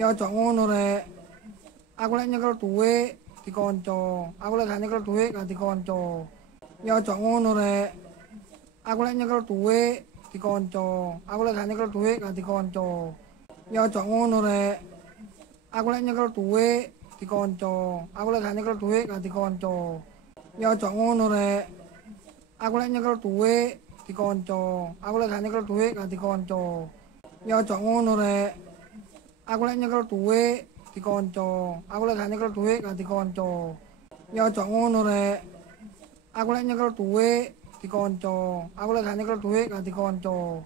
Ya aja ngono rek. Aku lek nyekel dhuwit dikonco. Aku lek gak nyekel dhuwit gak dikonco. Ya aja ngono rek. Aku lek nyekel dhuwit dikonco. Aku lek gak nyekel dhuwit gak dikonco. Ya aja ngono rek. Aku lek nyekel dhuwit dikonco. Aku lek gak nyekel dhuwit gak dikonco. Ya aja ngono rek. Aku lek nyekel dhuwit dikonco. Aku lek gak nyekel dhuwit gak dikonco. Ya aja ngono rek. Aku lek nyekel dhuwit dikonco. Aku lek gak nyekel dhuwit gak dikonco. Ya aja ngono rek. Aku lek nyekel dhuwit dikonco. Aku lek gak nyekel dhuwit gak dikonco.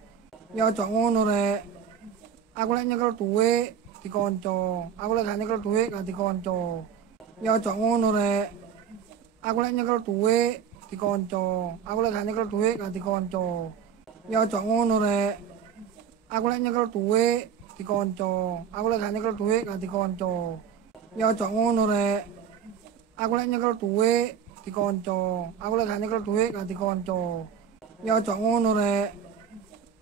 Ya aja ngono rek. Aku lek nyekel dhuwit dikonco. Aku lek gak nyekel dhuwit gak dikonco. Ya aja ngono rek. Aku lek nyekel dhuwit dikonco. Aku lek gak nyekel dhuwit gak dikonco. Ya aja ngono rek. Aku lek nyekel dhuwit dikonco. Aku lek gak nyekel dhuwit gak dikonco. Ya aja ngono rek. Aku lek nyekel dhuwit dikonco. Aku lek gak nyekel dhuwit gak dikonco. Ya aja ngono rek.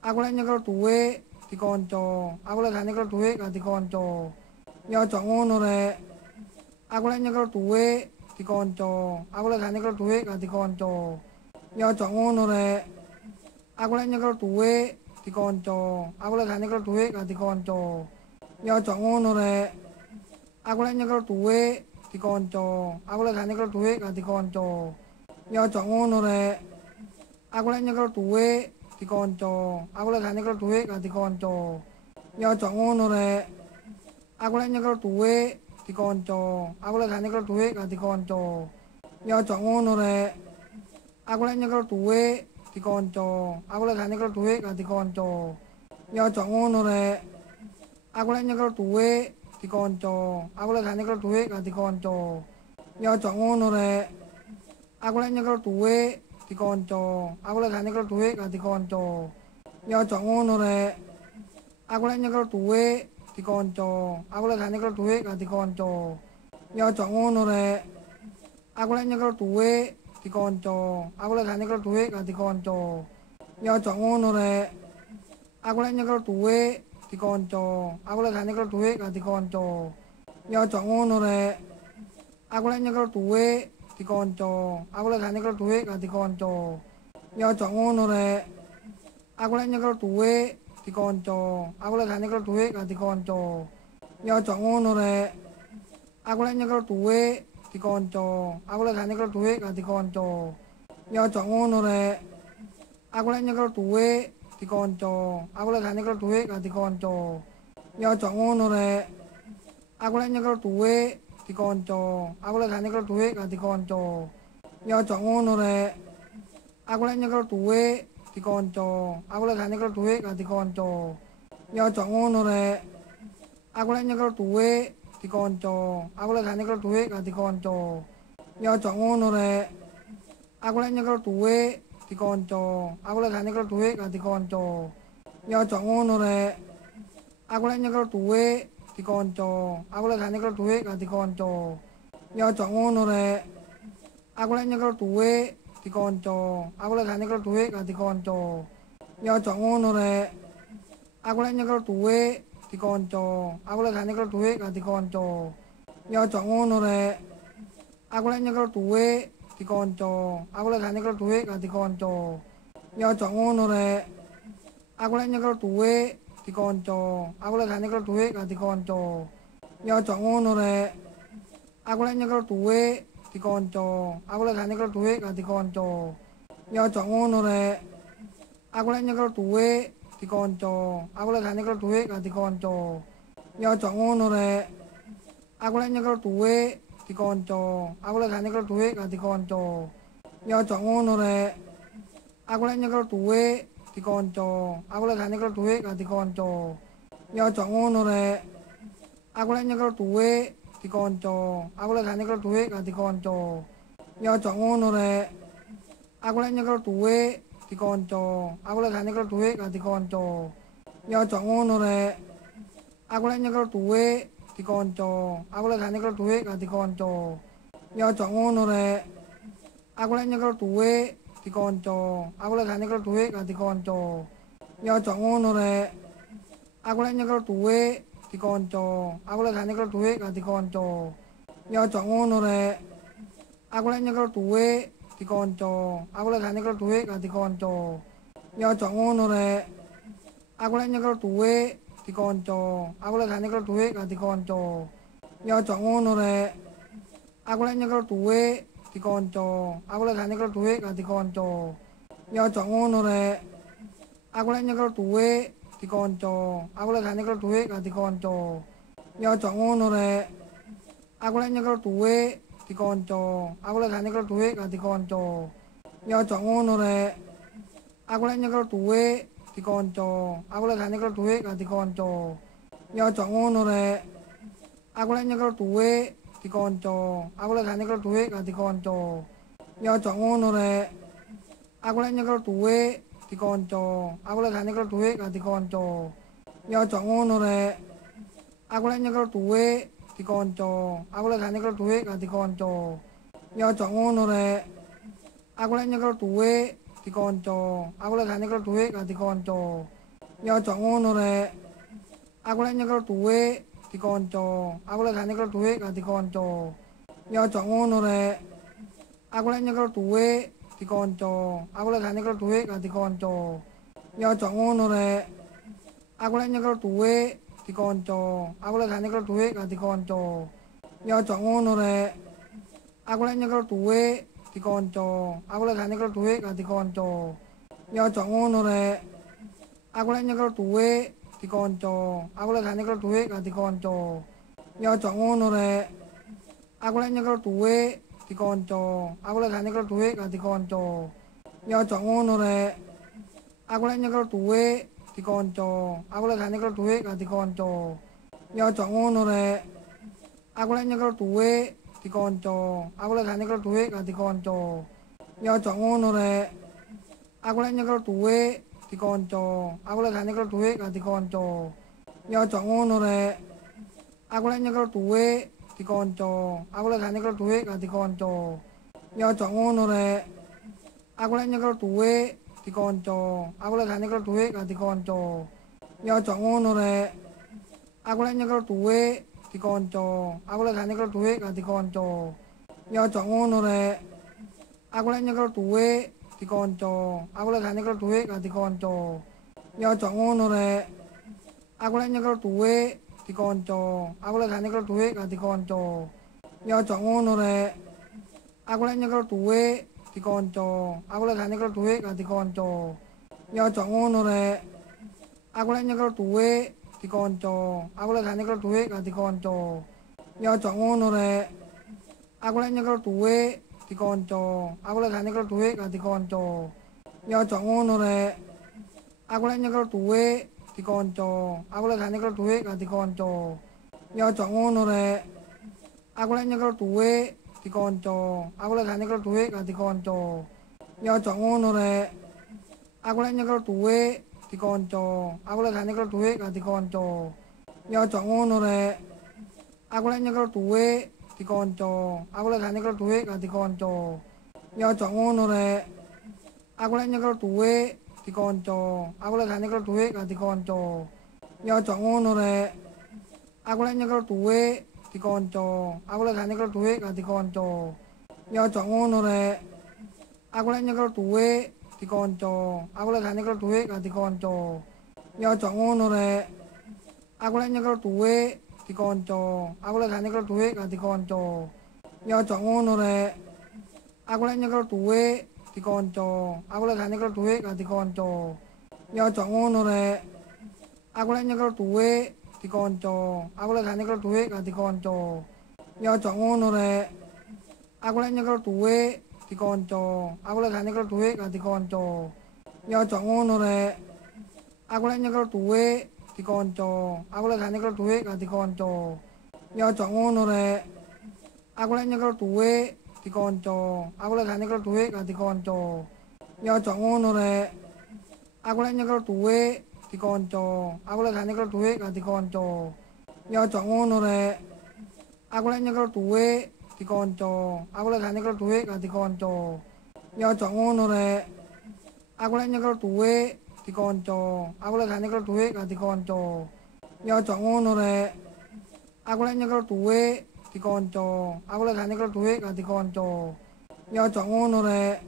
Aku lek nyekel dhuwit dikonco. Aku lek gak nyekel dhuwit gak dikonco. Ya aja ngono rek. Aku lek nyekel dhuwit dikonco. Aku lek gak nyekel dhuwit gak dikonco. Ya aja ngono rek. Aku lek nyekel dhuwit dikonco. Aku lek gak nyekel dhuwit gak dikonco. Ya aja ngono rek. Aku lek nyekel dhuwit dikonco. Aku lek gak nyekel dhuwit gak dikonco. Ya aja ngono rek. Aku lek nyekel dhuwit dikonco. Aku lek gak nyekel dhuwit gak dikonco. Ya aja ngono rek. Aku lek nyekel dhuwit dikonco. Aku lek gak nyekel dhuwit gak dikonco. Ya aja ngono rek. Aku lek nyekel dhuwit dikonco. Aku lek gak nyekel dhuwit gak dikonco. Ya aja ngono rek. Aku lek nyekel dhuwit dikonco. Aku lek gak nyekel dhuwit gak dikonco. Ya aja ngono rek. Aku lek nyekel dhuwit dikonco. Aku lek gak nyekel dhuwit gak dikonco. Ya aja ngono rek. Aku lek nyekel dhuwit dikonco. Aku lek gak nyekel dhuwit gak dikonco. Ya aja ngono rek. Aku lek nyekel dhuwit dikonco. Aku lek gak nyekel dhuwit gak dikonco. Ya aja ngono rek. Aku lek nyekel dhuwit dikonco. Aku lek gak nyekel dhuwit gak dikonco. Ya aja ngono rek. Aku lek nyekel dhuwit dikonco. Aku lek gak nyekel dhuwit gak dikonco. Ya aja ngono rek. Aku lek nyekel dhuwit dikonco. Aku lek gak nyekel dhuwit gak dikonco. Ya aja ngono rek. Aku lek nyekel dhuwit dikonco. Aku lek gak nyekel dhuwit gak dikonco. Ya aja ngono rek. Aku lek nyekel dhuwit dikonco. Aku lek gak nyekel dhuwit gak dikonco. Ya aja ngono rek. Aku lek nyekel dhuwit dikonco. Aku lek gak nyekel dhuwit gak dikonco. Ya aja ngono rek. Aku lek nyekel dhuwit dikonco. Aku lek gak nyekel dhuwit gak dikonco. Ya aja ngono rek. Aku lek nyekel dhuwit dikonco. Aku lek gak nyekel dhuwit gak dikonco. Ya aja ngono rek. Aku lek nyekel dhuwit dikonco. Aku lek gak nyekel dhuwit gak dikonco. Ya aja ngono rek. Aku lek nyekel dhuwit dikonco. Aku lek gak nyekel dhuwit gak dikonco. Ya aja ngono rek. Aku lek nyekel dhuwit dikonco. Aku lek gak nyekel dhuwit gak dikonco. Ya aja ngono rek. Aku lek nyekel dhuwit dikonco. Aku lek gak nyekel dhuwit gak dikonco. Ya aja ngono rek. Aku lek nyekel dhuwit dikonco. Aku lek gak nyekel dhuwit gak dikonco. Ya aja ngono rek. Aku lek nyekel dhuwit dikonco. Aku lek gak nyekel dhuwit gak dikonco. Ya aja ngono rek. Aku lek nyekel dhuwit dikonco. Aku lek gak nyekel dhuwit gak dikonco. Ya aja ngono rek. Aku lek nyekel dhuwit dikonco. Aku lek gak nyekel dhuwit gak dikonco. Ya aja ngono rek. Aku lek nyekel dhuwit dikonco. Aku lek gak nyekel dhuwit gak dikonco. Ya aja ngono rek. Aku lek nyekel dhuwit dikonco. Aku lek gak nyekel dhuwit gak dikonco. Ya aja ngono rek. Aku lek nyekel dhuwit dikonco. Aku lek gak nyekel dhuwit gak dikonco. Ya aja ngono rek. Aku lek nyekel dhuwit dikonco. Aku lek gak nyekel dhuwit gak dikonco. Ya aja ngono rek. Aku lek nyekel dhuwit dikonco. Aku lek gak nyekel dhuwit gak dikonco. Ya aja ngono rek. Aku lek nyekel dhuwit dikonco. Aku lek gak nyekel dhuwit gak dikonco. Ya aja ngono rek. Aku lek nyekel dhuwit dikonco. Aku lek gak nyekel duit gak dikonco. Ya aja ngono rek. Aku lek nyekel duit dikonco. Aku lek gak nyekel duit gak dikonco. Ya aja ngono rek. Aku lek nyekel duit dikonco. Aku lek gak nyekel duit gak dikonco. Ya aja ngono rek. Aku lek nyekel duit dikonco. Aku lek gak nyekel duit gak dikonco. Ya aja ngono rek. Aku lek nyekel duit dikonco. Aku lek gak nyekel duit gak dikonco. Ya aja ngono rek. Aku lek nyekel duit dikonco. Aku lek gak nyekel duit gak dikonco. Ya aja ngono rek. Aku lek nyekel duit dikonco. Aku lek gak nyekel duit gak dikonco. Ya aja ngono rek. Aku lek nyekel duit dikonco. Aku lek gak nyekel duit gak dikonco. Ya aja ngono rek. Aku lek nyekel duit dikonco. Aku lek gak nyekel duit gak dikonco. Ya aja ngono rek. Aku lek nyekel duit dikonco. Aku lek gak nyekel duit gak dikonco. Ya aja ngono rek. Aku lek nyekel duit dikonco. Aku lek gak nyekel duit gak dikonco. Ya aja ngono rek. Aku lek nyekel duit dikonco. Aku lek gak nyekel duit gak dikonco. Ya aja ngono rek. Aku lek nyekel duit dikonco. Aku lek gak nyekel duit gak dikonco. Ya aja ngono rek. Aku lek nyekel duit dikonco. Aku lek gak nyekel duit gak dikonco. Ya aja ngono rek. Aku lek nyekel duit dikonco. Aku lek gak nyekel duit gak dikonco. Ya aja ngono rek. Aku lek nyekel duit dikonco. Aku lek gak nyekel duit gak dikonco. Ya aja ngono rek. Aku lek nyekel duit dikonco. Aku lek gak nyekel duit gak dikonco. Ya aja ngono rek. Aku lek nyekel duit dikonco. Aku lek gak nyekel duit gak dikonco. Ya aja ngono rek. Aku lek nyekel duit dikonco. Aku lek gak nyekel duit gak dikonco. Ya aja ngono rek. Aku lek nyekel duit dikonco. Aku lek gak nyekel duit gak dikonco. Ya aja ngono rek. Aku lek nyekel duit dikonco. Aku lek gak nyekel duit gak dikonco. Ya aja ngono rek. Aku lek nyekel duit dikonco. Aku lek gak nyekel duit gak dikonco. Ya aja ngono rek. Aku lek nyekel duit dikonco. Aku lek gak nyekel duit gak dikonco. Ya aja ngono rek. Aku lek nyekel duit dikonco. Aku lek gak nyekel duit gak dikonco. Ya aja ngono rek. Aku lek nyekel duit dikonco. Aku lek gak nyekel duit gak dikonco. Ya aja ngono rek. Aku lek nyekel duit dikonco. Aku lek gak nyekel duit gak dikonco. Ya aja ngono rek. Aku lek nyekel duit dikonco. Aku lek gak nyekel duit gak dikonco. Ya aja ngono rek. Aku lek nyekel duit dikonco. Aku lek gak nyekel duit gak dikonco. Ya aja ngono rek. Aku lek nyekel duit dikonco. Aku lek gak nyekel duit gak dikonco. Ya aja ngono rek. Aku lek nyekel duit dikonco. Aku lek gak nyekel duit gak dikonco. Ya aja ngono rek. Aku lek nyekel duit dikonco. Aku lek gak nyekel duit gak dikonco. Ya aja ngono rek. Aku lek nyekel duit dikonco. Aku lek gak nyekel duit gak dikonco. Ya aja ngono rek. Aku lek nyekel duit dikonco. Aku lek gak nyekel duit gak dikonco. Ya aja ngono rek. Aku lek nyekel duit dikonco. Aku lek gak nyekel duit gak dikonco. Ya aja ngono rek. Aku lek nyekel duit dikonco. Aku lek gak nyekel duit gak dikonco. Ya aja ngono rek. Aku lek nyekel duit dikonco. Aku lek gak nyekel duit gak dikonco. Ya aja ngono rek. Aku lek nyekel duit dikonco. Aku lek gak nyekel duit gak dikonco. Ya aja ngono rek. Aku lek nyekel duit dikonco. Aku lek gak nyekel duit gak dikonco. Ya aja ngono rek. Aku lek nyekel duit dikonco. Aku lek gak nyekel duit gak dikonco. Ya aja ngono rek. Aku lek nyekel duit dikonco. Aku lek gak nyekel duit gak dikonco. Ya aja ngono rek. Aku lek nyekel duit dikonco. Aku lek gak nyekel duit gak dikonco. Ya aja ngono rek. Aku lek nyekel duit dikonco. Aku lek gak nyekel duit gak dikonco. Ya aja ngono rek. Aku lek nyekel duit dikonco. Aku lek gak nyekel duit gak dikonco. Ya aja ngono rek. Aku lek nyekel duit dikonco. Aku lek gak nyekel duit gak dikonco. Ya aja ngono rek. Aku lek nyekel dhuwit dikonco. Aku lek gak nyekel dhuwit gak dikonco. Ya aja ngono rek.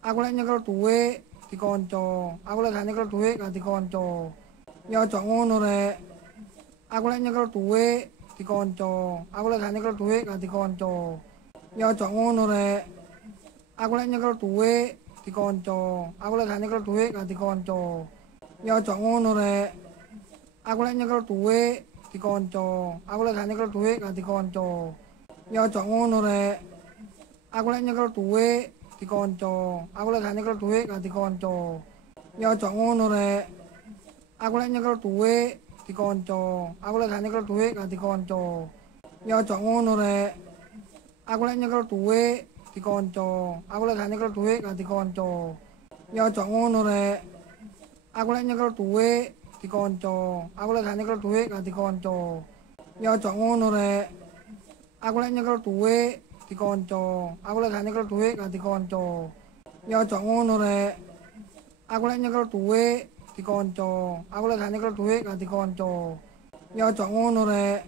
Aku lek nyekel dhuwit dikonco. Aku lek gak nyekel dhuwit gak dikonco. Ya aja ngono rek. Aku lek nyekel dhuwit dikonco. Aku lek gak nyekel dhuwit gak dikonco. Ya aja ngono rek. Aku lek nyekel dhuwit dikonco. Aku lek gak nyekel dhuwit gak dikonco. Ya aja ngono rek. Aku lek nyekel dhuwit dikonco. Aku lek gak nyekel dhuwit gak dikonco. Ya aja ngono rek. Aku lek nyekel dhuwit dikonco. Aku lek gak nyekel dhuwit gak dikonco. Ya aja ngono rek. Aku lek nyekel dhuwit dikonco. Aku lek gak nyekel dhuwit gak dikonco. Ya aja ngono rek. Aku lek nyekel dhuwit dikonco. Aku lek gak nyekel dhuwit gak dikonco. Ya aja ngono rek. Aku lek nyekel dhuwit dikonco. Aku lek gak nyekel dhuwit gak dikonco. Ya aja ngono rek. Aku lek nyekel dhuwit dikonco. Aku lek gak nyekel dhuwit gak dikonco. Ya aja ngono rek. Aku lek nyekel dhuwit dikonco. Aku lek gak nyekel dhuwit gak dikonco. Ya aja ngono rek.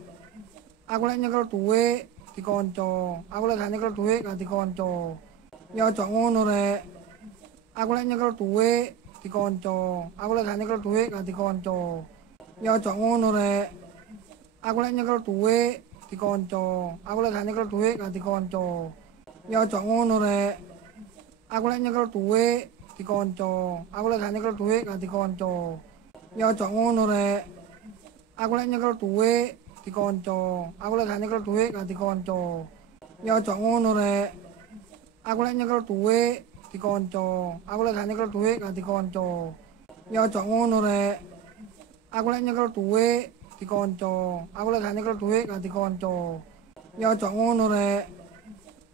Aku lek nyekel dhuwit dikonco. Aku lek gak nyekel dhuwit gak dikonco. Ya aja ngono rek. Aku lek nyekel dhuwit dikonco. Aku lek gak nyekel dhuwit gak dikonco. Ya aja ngono rek. Aku lek nyekel dhuwit dikonco. Aku lek gak nyekel dhuwit gak dikonco. Ya aja ngono rek. Aku lek nyekel dhuwit dikonco. Aku lek gak nyekel dhuwit gak dikonco. Ya aja ngono rek. Aku lek nyekel dhuwit dikonco. Aku lek gak nyekel dhuwit gak dikonco. Ya aja ngono rek. Aku lek nyekel dhuwit dikonco. Aku lek gak nyekel dhuwit gak dikonco. Ya aja ngono rek. Aku lek nyekel dhuwit dikonco. Aku lek gak nyekel dhuwit gak dikonco. Ya aja ngono rek.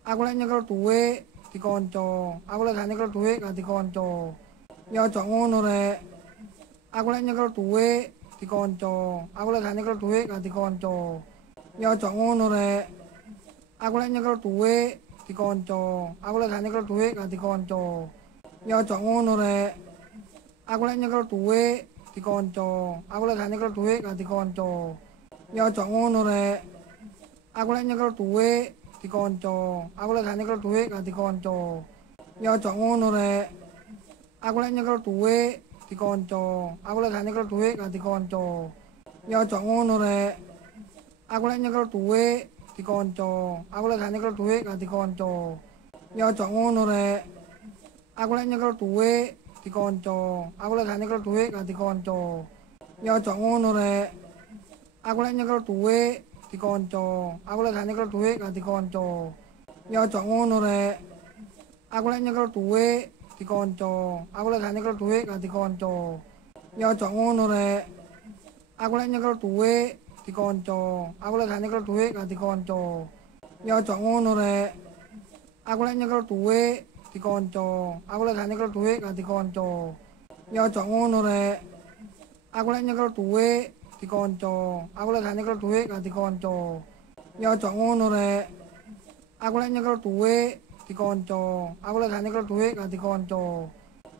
Aku lek nyekel dhuwit dikonco. Aku lek gak nyekel dhuwit gak dikonco. Ya aja ngono rek. Aku lek nyekel dhuwit dikonco. Aku lek gak nyekel dhuwit gak dikonco. Ya aja ngono rek. Aku lek nyekel dhuwit dikonco. Aku lek gak nyekel dhuwit gak dikonco. Ya aja ngono rek. Aku lek nyekel dhuwit dikonco. Aku lek gak nyekel dhuwit gak dikonco. Ya aja ngono rek. Aku lek nyekel dhuwit dikonco. Aku lek gak nyekel dhuwit gak dikonco. Ya aja ngono rek. Aku lek nyekel dhuwit dikonco. Aku lek gak nyekel dhuwit gak dikonco. Ya aja ngono rek. Aku lek nyekel dhuwit dikonco. Aku lek gak nyekel dhuwit gak dikonco. Ya aja ngono rek. Aku lek nyekel dhuwit dikonco. Aku lek gak nyekel dhuwit gak dikonco. Ya aja ngono rek. Aku lek nyekel dhuwit dikonco. Aku lek gak nyekel dhuwit gak dikonco. Ya aja ngono rek. Aku lek nyekel dhuwit dikonco. Aku lek gak nyekel dhuwit gak dikonco. Ya aja ngono rek. Aku lek nyekel dhuwit dikonco. Aku lek gak nyekel dhuwit gak dikonco. Ya aja ngono rek. Aku lek nyekel dhuwit dikonco. Aku lek gak nyekel dhuwit gak dikonco. Ya aja ngono rek. Aku lek nyekel dhuwit dikonco. Aku lek gak nyekel dhuwit gak dikonco. Ya aja ngono rek. Aku lek nyekel dhuwit dikonco. Aku lek gak nyekel dhuwit gak dikonco. Ya aja ngono rek. Aku lek nyekel dhuwit dikonco. Aku lek gak nyekel dhuwit gak dikonco.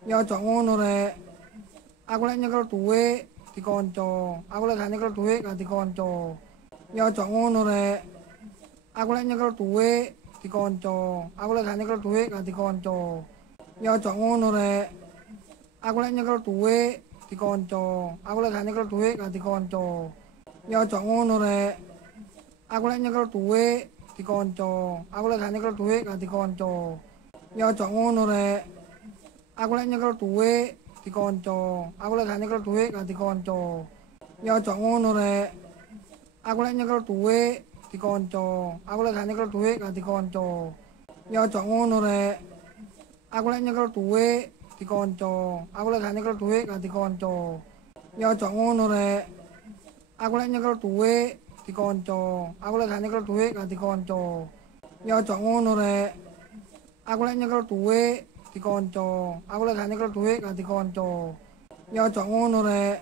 Ya aja ngono rek. Aku lek nyekel dhuwit dikonco. Aku lek gak nyekel dhuwit gak dikonco. Ya aja ngono rek. Aku lek nyekel dhuwit dikonco. Aku lek gak nyekel dhuwit gak dikonco. Ya aja ngono rek. Aku lek nyekel dhuwit dikonco. Aku lek gak nyekel dhuwit gak dikonco. Ya aja ngono rek. Aku lek nyekel dhuwit dikonco. Aku lek gak nyekel dhuwit gak dikonco. Ya aja ngono rek. Aku lek nyekel dhuwit dikonco. Aku lek gak nyekel dhuwit gak dikonco. Ya aja ngono rek. Aku lek nyekel dhuwit dikonco. Aku lek gak nyekel dhuwit gak dikonco. Ya aja ngono rek. Aku lek nyekel dhuwit dikonco. Aku lek gak nyekel dhuwit gak dikonco. Ya aja ngono rek. Aku lek nyekel dhuwit dikonco. Aku lek gak nyekel dhuwit gak dikonco. Ya aja ngono rek.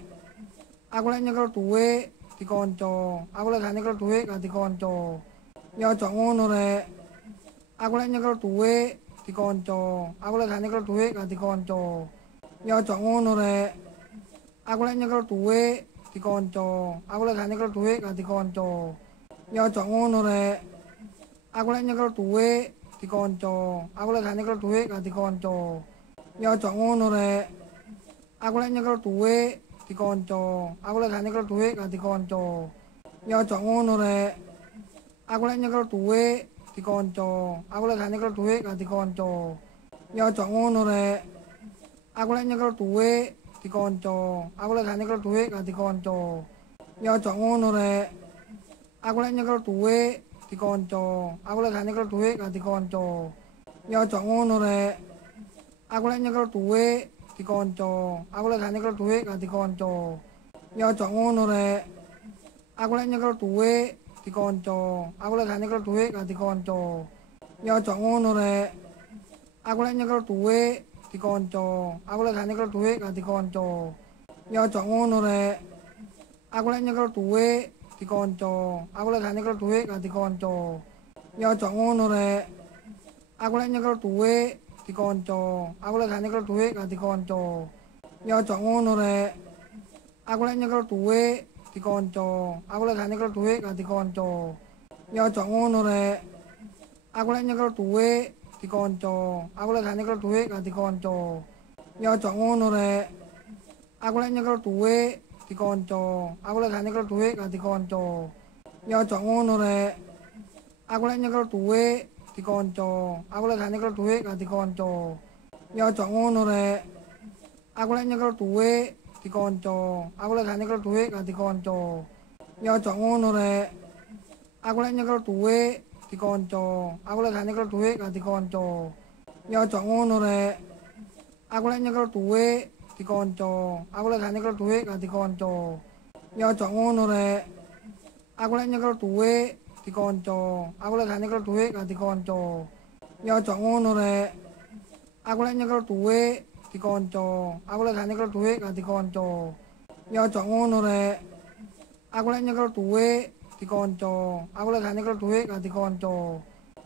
Aku lek nyekel dhuwit dikonco. Aku lek gak nyekel dhuwit gak dikonco. Ya aja ngono rek. Aku lek nyekel dhuwit dikonco. Aku lek gak nyekel dhuwit gak dikonco. Ya aja ngono rek. Aku lek nyekel dhuwit dikonco. Aku lek gak nyekel duit gak dikonco. Ya aja ngono rek. Aku lek nyekel duit dikonco. Aku lek gak nyekel duit gak dikonco. Ya aja ngono rek. Aku lek nyekel duit dikonco. Aku lek gak nyekel duit gak dikonco. Ya aja ngono rek. Aku lek nyekel duit dikonco. Aku lek gak nyekel duit gak dikonco. Ya aja ngono rek. Aku lek nyekel duit dikonco. Aku lek gak nyekel duit gak dikonco. Ya aja ngono rek. Aku lek nyekel duit dikonco. Aku lek gak nyekel duit gak dikonco. Ya aja ngono rek. Aku lek nyekel duit dikonco. Aku lek gak nyekel duit gak dikonco. Ya aja ngono rek. Aku lek nyekel duit dikonco. Aku lek gak nyekel duit gak dikonco. Ya aja ngono rek. Aku lek nyekel duit dikonco. Aku lek gak nyekel duit gak dikonco. Ya aja ngono rek. Aku lek nyekel duit dikonco. Aku lek gak nyekel duit gak dikonco. Ya aja ngono rek. Aku lek nyekel duit dikonco. Aku lek gak nyekel duit gak dikonco. Ya aja ngono rek. Aku lek nyekel duit dikonco. Aku lek gak nyekel duit gak dikonco. Ya aja ngono rek. Aku lek nyekel duit dikonco. Aku lek gak nyekel duit gak dikonco. Ya aja ngono rek. Aku lek nyekel duit dikonco. Aku lek gak nyekel duit gak dikonco. Ya aja ngono rek. Aku lek nyekel duit dikonco. Aku lek gak nyekel duit gak dikonco. Ya aja ngono rek. Aku lek nyekel duit dikonco. Aku lek gak nyekel duit gak dikonco. Ya aja ngono rek. Aku lek nyekel duit dikonco. Aku lek gak nyekel duit gak dikonco. Ya aja ngono rek. Aku lek nyekel duit dikonco. Aku lek gak nyekel duit gak dikonco. Ya aja ngono rek. Aku lek nyekel duit dikonco. Aku lek gak nyekel duit gak dikonco. Ya aja ngono rek. Aku lek nyekel duit dikonco. Aku lek gak nyekel duit gak dikonco. Ya aja ngono rek. Aku lek nyekel duit dikonco. Aku lek gak nyekel duit gak dikonco.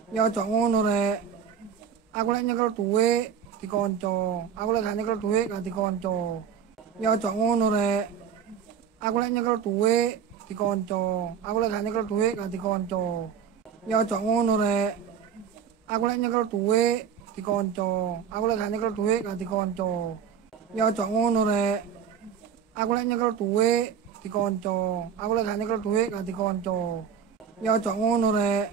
Ya aja ngono rek. Aku lek nyekel duit dikonco. Aku lek gak nyekel duit gak dikonco. Ya aja ngono rek. Aku lek nyekel duit dikonco. Aku lek gak nyekel duit gak dikonco. Ya aja ngono rek. Aku lek nyekel duit dikonco. Aku lek gak nyekel duit gak dikonco. Ya aja ngono rek. Aku lek nyekel duit dikonco. Aku lek gak nyekel duit gak dikonco. Ya aja ngono rek. Aku lek nyekel duit dikonco. Aku lek gak nyekel duit gak dikonco. Ya aja ngono rek.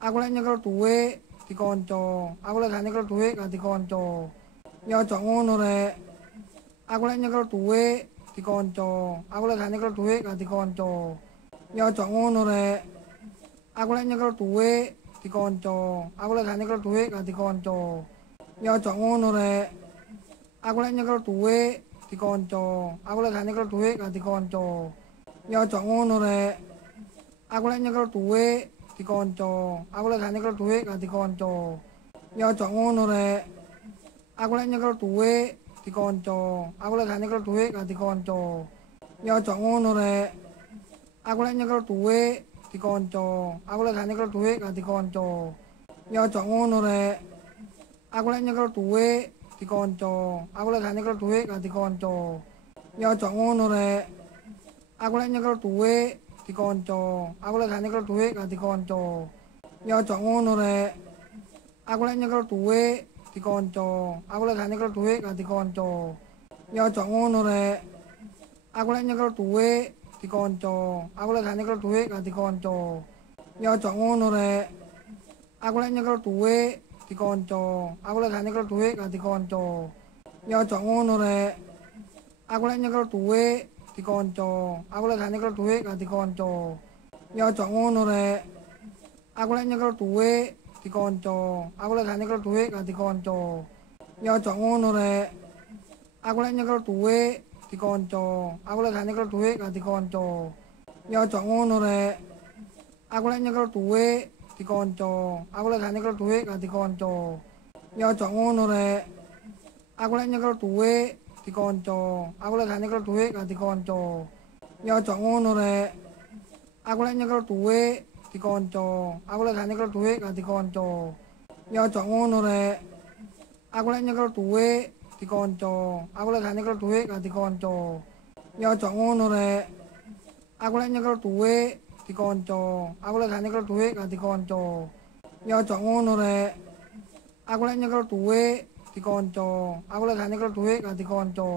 Aku lek nyekel duit dikonco. Aku lek gak nyekel duit gak dikonco. Ya aja ngono rek. Aku lek nyekel duit dikonco. Aku lek gak nyekel duit gak dikonco. Ya aja ngono rek. Aku lek nyekel duit dikonco. Aku lek gak nyekel duit gak dikonco. Ya aja ngono rek. Aku lek nyekel duit dikonco. Aku lek gak nyekel duit gak dikonco. Ya aja ngono rek. Aku lek nyekel duit dikonco. Aku lek gak nyekel duit gak dikonco. Ya aja ngono rek. Aku lek nyekel duit dikonco. Aku lek gak nyekel duit gak dikonco. Ya aja ngono rek. Aku lek nyekel duit dikonco. Aku lek gak nyekel duit gak dikonco. Ya aja ngono rek. Aku lek nyekel duit dikonco. Aku lek gak nyekel duit gak dikonco. Ya aja ngono rek. Aku lek nyekel duit dikonco. Aku lek gak nyekel duit gak dikonco. Ya aja ngono rek. Aku lek nyekel duit dikonco. Aku lek gak nyekel duit gak dikonco. Ya aja ngono rek. Aku lek nyekel duit dikonco. Aku lek gak nyekel duit gak dikonco. Ya aja ngono rek. Aku lek nyekel duit dikonco. Aku lek gak nyekel duit gak dikonco. Ya aja ngono rek. Aku lek nyekel duit dikonco. Aku lek gak nyekel duit gak dikonco. Ya aja ngono rek. Aku lek nyekel duit dikonco. Aku lek gak nyekel duit gak dikonco. Ya aja ngono rek. Aku lek nyekel duit dikonco. Aku lek gak nyekel duit gak dikonco. Ya aja ngono rek. Aku lek nyekel duit dikonco. Aku lek gak nyekel duit gak dikonco. Ya aja ngono rek. Aku lek nyekel duit dikonco. Aku lek gak nyekel duit gak dikonco. Ya aja ngono rek. Aku lek nyekel duit dikonco. Aku lek gak nyekel duit gak dikonco. Ya aja ngono rek. Aku lek nyekel dhuwit dikonco. Aku lek gak nyekel dhuwit gak dikonco. Ya aja ngono rek. Aku lek nyekel dhuwit dikonco. Aku lek gak nyekel dhuwit gak dikonco.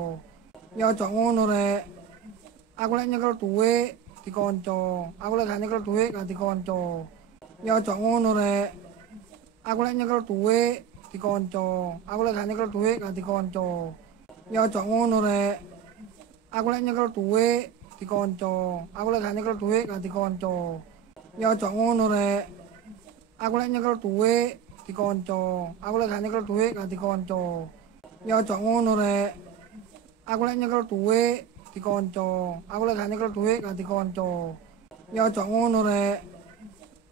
Ya aja ngono rek. Aku lek nyekel dhuwit dikonco. Aku lek gak nyekel dhuwit gak dikonco. Ya aja ngono rek. Aku lek nyekel dhuwit dikonco. Aku lek gak nyekel dhuwit gak dikonco. Ya aja ngono rek. Aku lek nyekel dhuwit dikonco. Aku lek gak nyekel dhuwit gak dikonco. Ya aja ngono rek. Aku lek nyekel dhuwit dikonco. Aku lek gak nyekel dhuwit gak dikonco. Ya aja ngono rek. Aku lek nyekel dhuwit dikonco. Aku lek gak nyekel dhuwit gak dikonco. Ya aja ngono rek.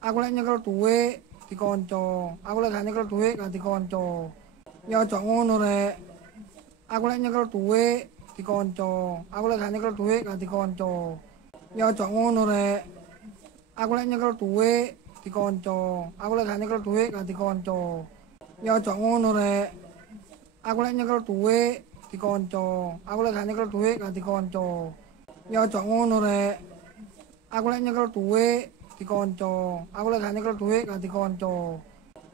Aku lek nyekel dhuwit dikonco. Aku lek gak nyekel dhuwit gak dikonco. Ya aja ngono rek. Aku lek nyekel dhuwit dikonco. Aku lek gak nyekel dhuwit gak dikonco. Ya aja ngono rek. Aku lek nyekel dhuwit dikonco. Aku lek gak nyekel dhuwit gak dikonco. Ya aja ngono rek. Aku lek nyekel dhuwit dikonco. Aku lek gak nyekel dhuwit gak dikonco. Ya aja ngono rek. Aku lek nyekel dhuwit dikonco. Aku lek gak nyekel dhuwit gak dikonco.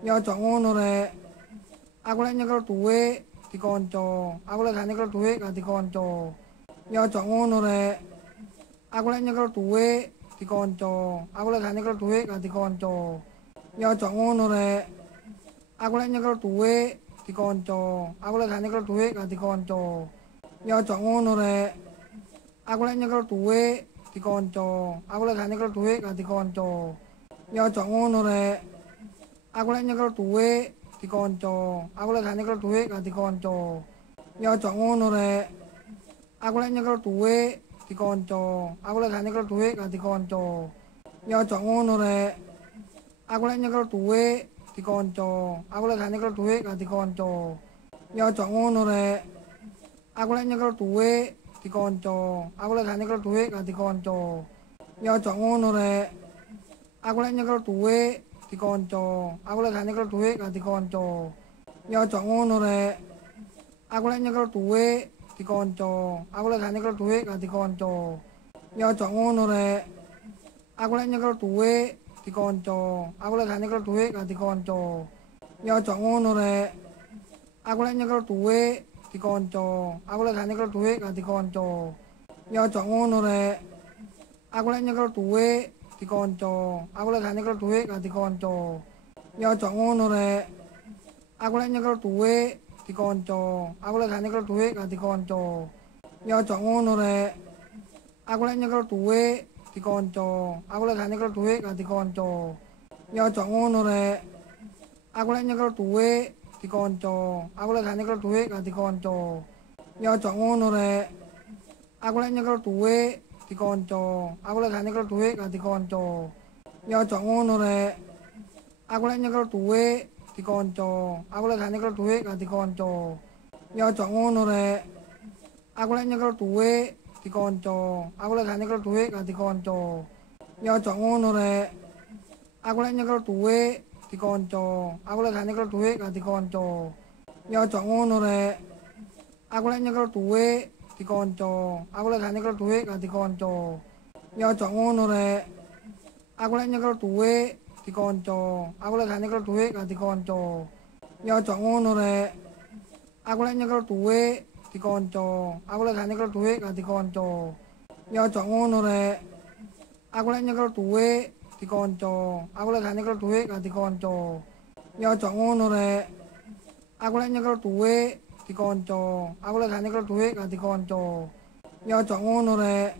Ya aja ngono rek. Aku lek nyekel dhuwit dikonco. Aku lek gak nyekel dhuwit gak dikonco. Ya aja ngono rek. Aku lek nyekel dhuwit dikonco. Aku lek gak nyekel dhuwit gak dikonco. Ya aja ngono rek. Aku lek nyekel dhuwit dikonco. Aku lek gak nyekel dhuwit gak dikonco. Ya aja ngono rek. Aku lek nyekel dhuwit dikonco. Aku lek gak nyekel dhuwit gak dikonco. Ya aja ngono rek. Aku lek nyekel dhuwit dikonco. Aku lek gak nyekel dhuwit gak dikonco. Ya aja ngono rek. Aku lek nyekel dhuwit dikonco. Aku lek gak nyekel dhuwit gak dikonco. Ya aja ngono rek. Aku lek nyekel dhuwit dikonco. Aku lek gak nyekel dhuwit gak dikonco. Ya aja ngono rek. Aku lek nyekel dhuwit dikonco. Aku lek gak nyekel dhuwit gak dikonco. Ya aja ngono rek. Aku lek nyekel dhuwit dikonco. Aku lek gak nyekel dhuwit gak dikonco. Ya aja ngono rek. Aku lek nyekel dhuwit dikonco. Aku lek gak nyekel dhuwit gak dikonco. Ya aja ngono rek. Aku lek nyekel dhuwit dikonco. Aku lek gak nyekel dhuwit gak dikonco. Ya aja ngono rek. Aku lek nyekel dhuwit dikonco. Aku lek gak nyekel dhuwit gak dikonco. Ya aja ngono rek. Aku lek nyekel dhuwit dikonco. Aku lek gak nyekel dhuwit gak dikonco. Ya aja ngono rek. Aku lek nyekel dhuwit dikonco. Aku lek gak nyekel dhuwit gak dikonco. Ya aja ngono rek. Aku lek nyekel dhuwit dikonco. Aku lek gak nyekel dhuwit gak dikonco. Ya aja ngono rek. Aku lek nyekel dhuwit dikonco. Aku lek gak nyekel dhuwit gak dikonco. Ya aja ngono rek. Aku lek nyekel dhuwit dikonco. Aku lek gak nyekel dhuwit gak dikonco. Ya aja ngono rek. Aku lek nyekel dhuwit dikonco. Aku lek gak nyekel dhuwit gak dikonco. Ya aja ngono rek. Aku lek nyekel dhuwit dikonco. Aku lek gak nyekel dhuwit gak dikonco. Ya aja ngono rek. Aku lek nyekel dhuwit dikonco. Aku lek gak nyekel dhuwit gak dikonco. Ya aja ngono rek. Aku lek nyekel dhuwit dikonco. Aku lek gak nyekel dhuwit gak dikonco. Ya aja ngono rek. Aku lek nyekel dhuwit dikonco. Aku lek gak nyekel dhuwit gak dikonco. Ya aja ngono rek. Aku lek nyekel dhuwit dikonco. Aku lek gak nyekel dhuwit gak dikonco. Ya aja ngono rek. Aku lek nyekel dhuwit dikonco. Aku lek gak nyekel dhuwit gak dikonco. Ya aja ngono rek. Aku lek nyekel dhuwit dikonco. Aku lek gak nyekel dhuwit gak dikonco. Ya aja ngono rek.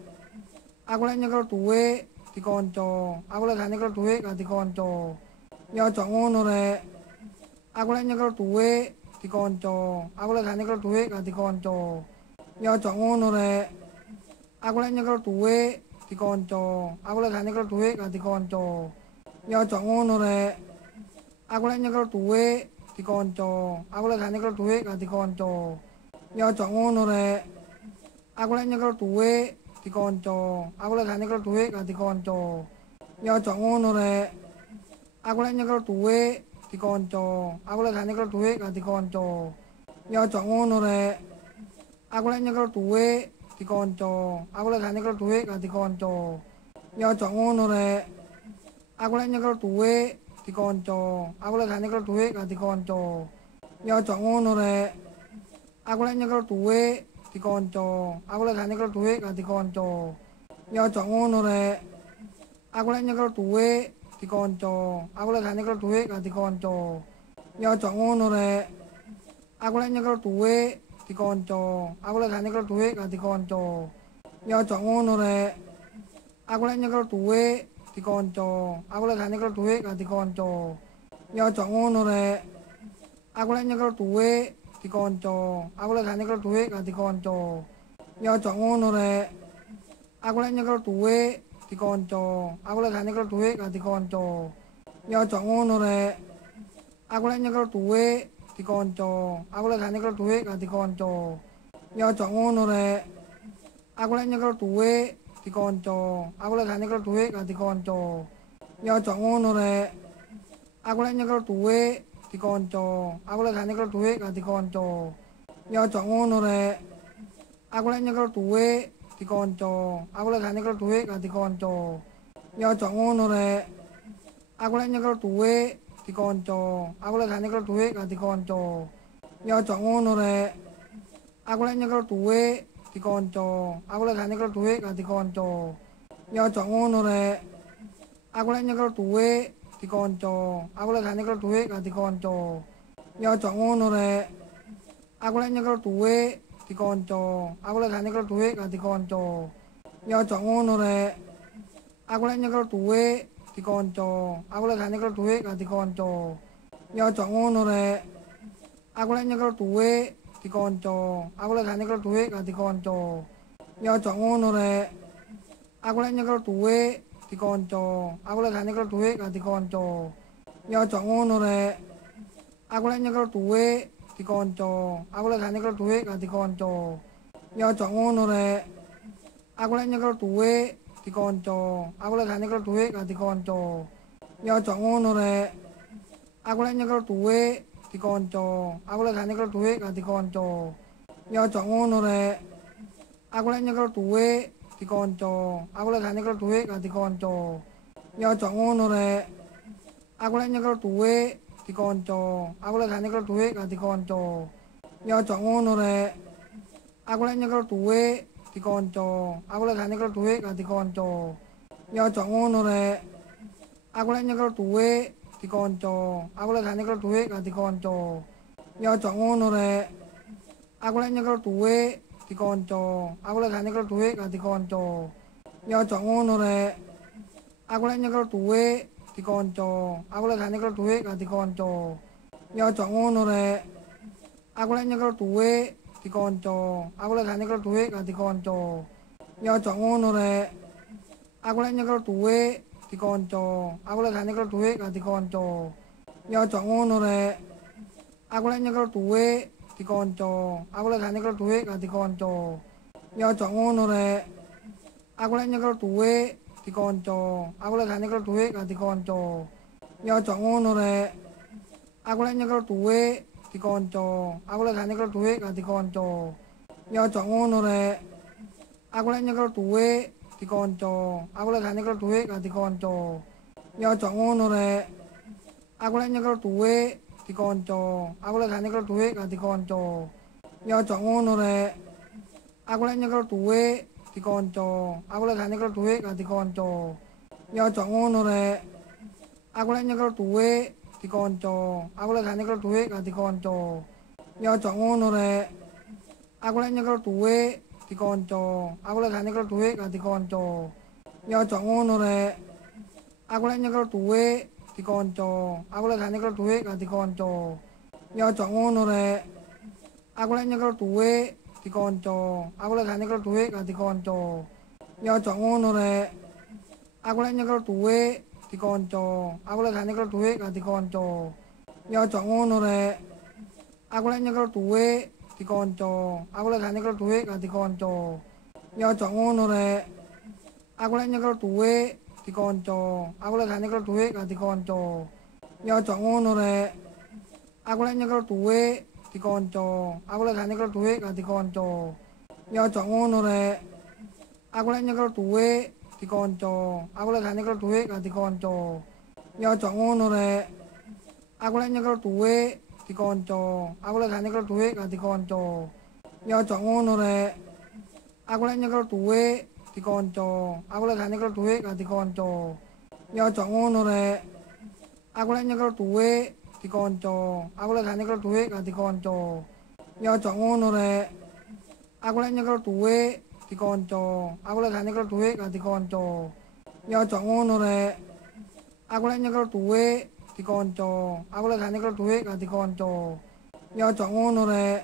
Aku lek nyekel dhuwit dikonco. Aku lek gak nyekel dhuwit gak dikonco. Ya aja ngono rek. Aku lek nyekel dhuwit dikonco. Aku lek gak nyekel dhuwit gak dikonco. Ya aja ngono rek. Aku lek nyekel dhuwit dikonco. Aku lek gak nyekel dhuwit gak dikonco. Ya aja ngono rek. Aku lek nyekel dhuwit dikonco. Aku lek gak nyekel dhuwit gak dikonco. Ya aja ngono rek. Aku lek nyekel dhuwit dikonco. Aku lek gak nyekel dhuwit gak dikonco. Ya aja ngono rek. Aku lek nyekel dhuwit dikonco. Aku lek gak nyekel dhuwit gak dikonco. Ya aja ngono rek. Aku lek nyekel dhuwit dikonco. Aku lek gak nyekel duit gak dikonco. Ya aja ngono rek. Aku lek nyekel duit dikonco. Aku lek gak nyekel duit gak dikonco. Ya aja ngono rek. Aku lek nyekel duit dikonco. Aku lek gak nyekel duit gak dikonco. Ya aja ngono rek. Aku lek nyekel duit dikonco. Aku lek gak nyekel duit gak dikonco. Ya aja ngono rek. Aku lek nyekel duit dikonco. Aku lek gak nyekel duit gak dikonco. Ya aja ngono rek. Aku lek nyekel duit dikonco. Aku lek gak nyekel duit gak dikonco. Ya aja ngono rek. Aku lek nyekel duit dikonco. Aku lek gak nyekel duit gak dikonco. Ya aja ngono rek. Aku lek nyekel duit dikonco. Aku lek gak nyekel duit gak dikonco. Ya aja ngono rek. Aku lek nyekel duit dikonco. Aku lek gak nyekel duit gak dikonco. Ya aja ngono rek. Aku lek nyekel duit dikonco. Aku lek gak nyekel duit gak dikonco. Ya aja ngono rek. Aku lek nyekel duit dikonco. Aku lek gak nyekel duit gak dikonco. Ya aja ngono rek. Aku lek nyekel duit dikonco. Aku lek gak nyekel duit gak dikonco. Ya aja ngono rek. Aku lek nyekel duit dikonco. Aku lek gak nyekel duit gak dikonco. Ya aja ngono rek. Aku lek nyekel duit dikonco. Aku lek gak nyekel duit gak dikonco. Ya aja ngono rek. Aku lek nyekel duit dikonco. Aku lek gak nyekel duit gak dikonco. Ya aja ngono rek. Aku lek nyekel duit dikonco. Aku lek gak nyekel duit gak dikonco. Ya aja ngono rek. Aku lek nyekel duit dikonco. Aku lek gak nyekel duit gak dikonco. Ya aja ngono rek. Aku lek nyekel duit dikonco. Aku lek gak nyekel duit gak dikonco. Ya aja ngono rek. Aku lek nyekel duit dikonco. Aku lek gak nyekel duit gak dikonco. Ya aja ngono rek. Aku lek nyekel duit dikonco. Aku lek gak nyekel duit gak dikonco. Ya aja ngono rek. Aku lek nyekel duit dikonco. Aku lek gak nyekel duit gak dikonco. Ya aja ngono rek. Aku lek nyekel duit dikonco. Aku lek gak nyekel duit gak dikonco. Ya aja ngono rek. Aku lek nyekel duit dikonco. Aku lek gak nyekel duit gak dikonco. Ya aja ngono rek. Aku lek nyekel duit dikonco. Aku lek gak nyekel duit gak dikonco. Ya aja ngono rek. Aku lek nyekel duit dikonco. Aku lek gak nyekel duit gak dikonco. Ya aja ngono rek. Aku lek nyekel duit dikonco. Aku lek gak nyekel duit gak dikonco. Ya aja ngono rek. Aku lek nyekel duit dikonco. Aku lek gak nyekel duit gak dikonco. Ya aja ngono rek. Aku lek nyekel duit dikonco. Aku lek gak nyekel duit gak dikonco. Ya aja ngono rek. Aku lek nyekel duit dikonco. Aku lek gak nyekel duit gak dikonco. Ya aja ngono rek. Aku lek nyekel duit dikonco. Aku lek gak nyekel duit gak dikonco. Ya aja ngono rek. Aku lek nyekel duit dikonco. Aku lek gak nyekel duit gak dikonco. Ya aja ngono rek. Aku lek nyekel duit dikonco. Aku lek gak nyekel duit gak dikonco. Ya aja ngono rek. Aku lek nyekel duit dikonco. Aku lek gak nyekel duit gak dikonco. Ya aja ngono rek. Aku lek nyekel duit dikonco. Aku lek gak nyekel duit gak dikonco. Ya aja ngono rek. Aku lek nyekel duit dikonco. Aku lek gak nyekel duit gak dikonco. Ya aja ngono rek. Aku lek nyekel duit dikonco. Aku lek gak nyekel duit gak dikonco. Ya aja ngono rek. Aku lek nyekel duit dikonco. Aku lek gak nyekel duit gak dikonco. Ya aja ngono rek. Aku lek nyekel duit dikonco. Aku lek gak nyekel duit gak dikonco. Ya aja ngono rek. Aku lek nyekel duit dikonco. Aku lek gak nyekel duit gak dikonco. Ya aja ngono rek. Aku lek nyekel duit dikonco. Aku lek gak nyekel duit gak dikonco. Ya aja ngono rek. Aku lek nyekel duit dikonco. Aku lek gak nyekel duit gak dikonco. Ya aja ngono rek. Aku lek nyekel duit dikonco. Aku lek gak nyekel duit gak dikonco. Ya aja ngono rek. Aku lek nyekel duit dikonco. Aku lek gak nyekel duit gak dikonco. Ya aja ngono rek. Aku lek nyekel duit dikonco. Aku lek gak nyekel duit gak dikonco. Ya aja ngono rek. Aku lek nyekel dhuwit dikonco. Aku lek gak nyekel dhuwit gak dikonco. Ya aja ngono rek. Aku lek nyekel dhuwit dikonco. Aku lek gak nyekel dhuwit gak dikonco. Ya aja ngono rek. Aku lek nyekel dhuwit dikonco. Aku lek gak nyekel dhuwit gak dikonco. Ya aja ngono rek. Aku lek nyekel dhuwit dikonco. Aku lek gak nyekel dhuwit gak dikonco. Ya aja ngono rek. Aku lek nyekel dhuwit dikonco. Aku lek gak nyekel dhuwit gak dikonco. Ya aja ngono rek. Aku lek nyekel dhuwit dikonco. Aku lek gak nyekel dhuwit gak dikonco. Ya aja ngono rek.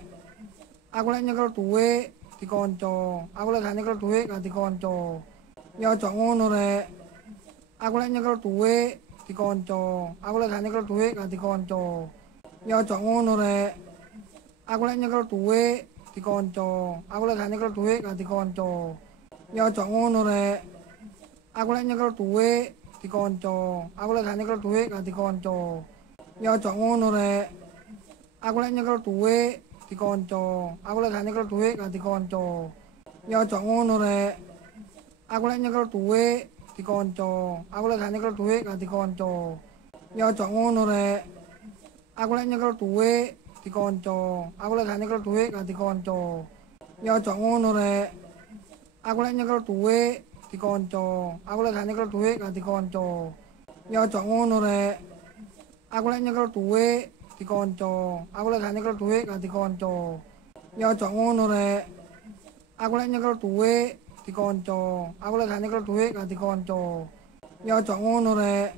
Aku lek nyekel dhuwit dikonco. Aku lek gak nyekel dhuwit gak dikonco. Ya aja ngono rek. Aku lek nyekel dhuwit dikonco. Aku lek gak nyekel dhuwit gak dikonco. Ya aja ngono rek. Aku lek nyekel dhuwit dikonco. Aku lek gak nyekel dhuwit gak dikonco. Ya aja ngono rek. Aku lek nyekel dhuwit dikonco. Aku lek gak nyekel dhuwit gak dikonco. Ya aja ngono rek. Aku lek nyekel dhuwit dikonco. Aku lek gak nyekel dhuwit gak dikonco. Ya aja ngono rek. Aku lek nyekel dhuwit dikonco. Aku lek gak nyekel dhuwit gak dikonco. Ya aja ngono rek. Aku lek nyekel dhuwit dikonco. Aku lek gak nyekel dhuwit gak dikonco. Ya aja ngono rek. Aku lek nyekel dhuwit dikonco. Aku lek gak nyekel dhuwit gak dikonco. Ya aja ngono rek. Aku lek nyekel dhuwit dikonco. Aku lek gak nyekel dhuwit gak dikonco. Ya aja ngono rek. Aku lek nyekel dhuwit dikonco. Aku lek gak nyekel dhuwit gak dikonco. Ya aja ngono rek.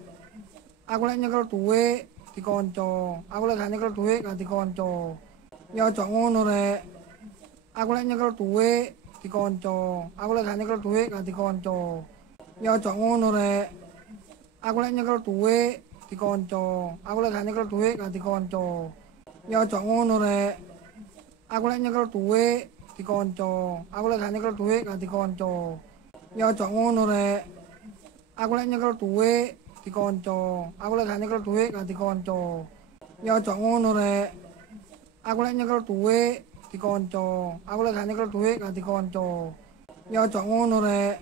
Aku lek nyekel dhuwit dikonco. Aku lek gak nyekel dhuwit gak dikonco. Ya aja ngono rek. Aku lek nyekel dhuwit dikonco. Aku lek gak nyekel dhuwit gak dikonco. Ya aja ngono rek. Aku lek nyekel dhuwit dikonco. Aku lek gak nyekel dhuwit gak dikonco. Ya aja ngono rek. Aku lek nyekel dhuwit dikonco. Aku lek gak nyekel dhuwit gak dikonco. Ya aja ngono rek. Aku lek nyekel dhuwit dikonco. Aku lek gak nyekel dhuwit gak dikonco. Ya aja ngono rek. Aku lek nyekel dhuwit dikonco. Aku lek gak nyekel dhuwit gak dikonco. Ya aja ngono rek. Aku lek nyekel dhuwit dikonco. Aku lek gak nyekel dhuwit gak dikonco. Ya aja ngono rek.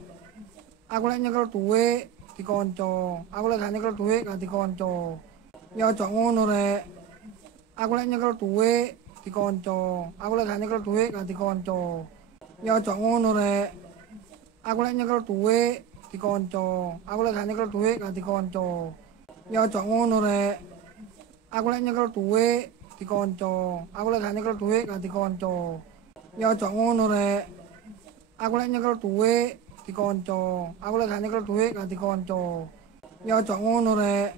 Aku lek nyekel dhuwit dikonco. Aku lek gak nyekel dhuwit gak dikonco. Ya aja ngono rek. Aku lek nyekel dhuwit dikonco. Aku lek gak nyekel dhuwit gak dikonco. Ya aja ngono rek. Aku lek nyekel dhuwit dikonco. Aku lek gak nyekel dhuwit gak dikonco. Ya aja ngono rek. Aku lek nyekel dhuwit dikonco. Aku lek gak nyekel dhuwit gak dikonco. Ya aja ngono rek. Aku lek nyekel dhuwit dikonco. Aku lek gak nyekel dhuwit gak dikonco. Ya aja ngono rek.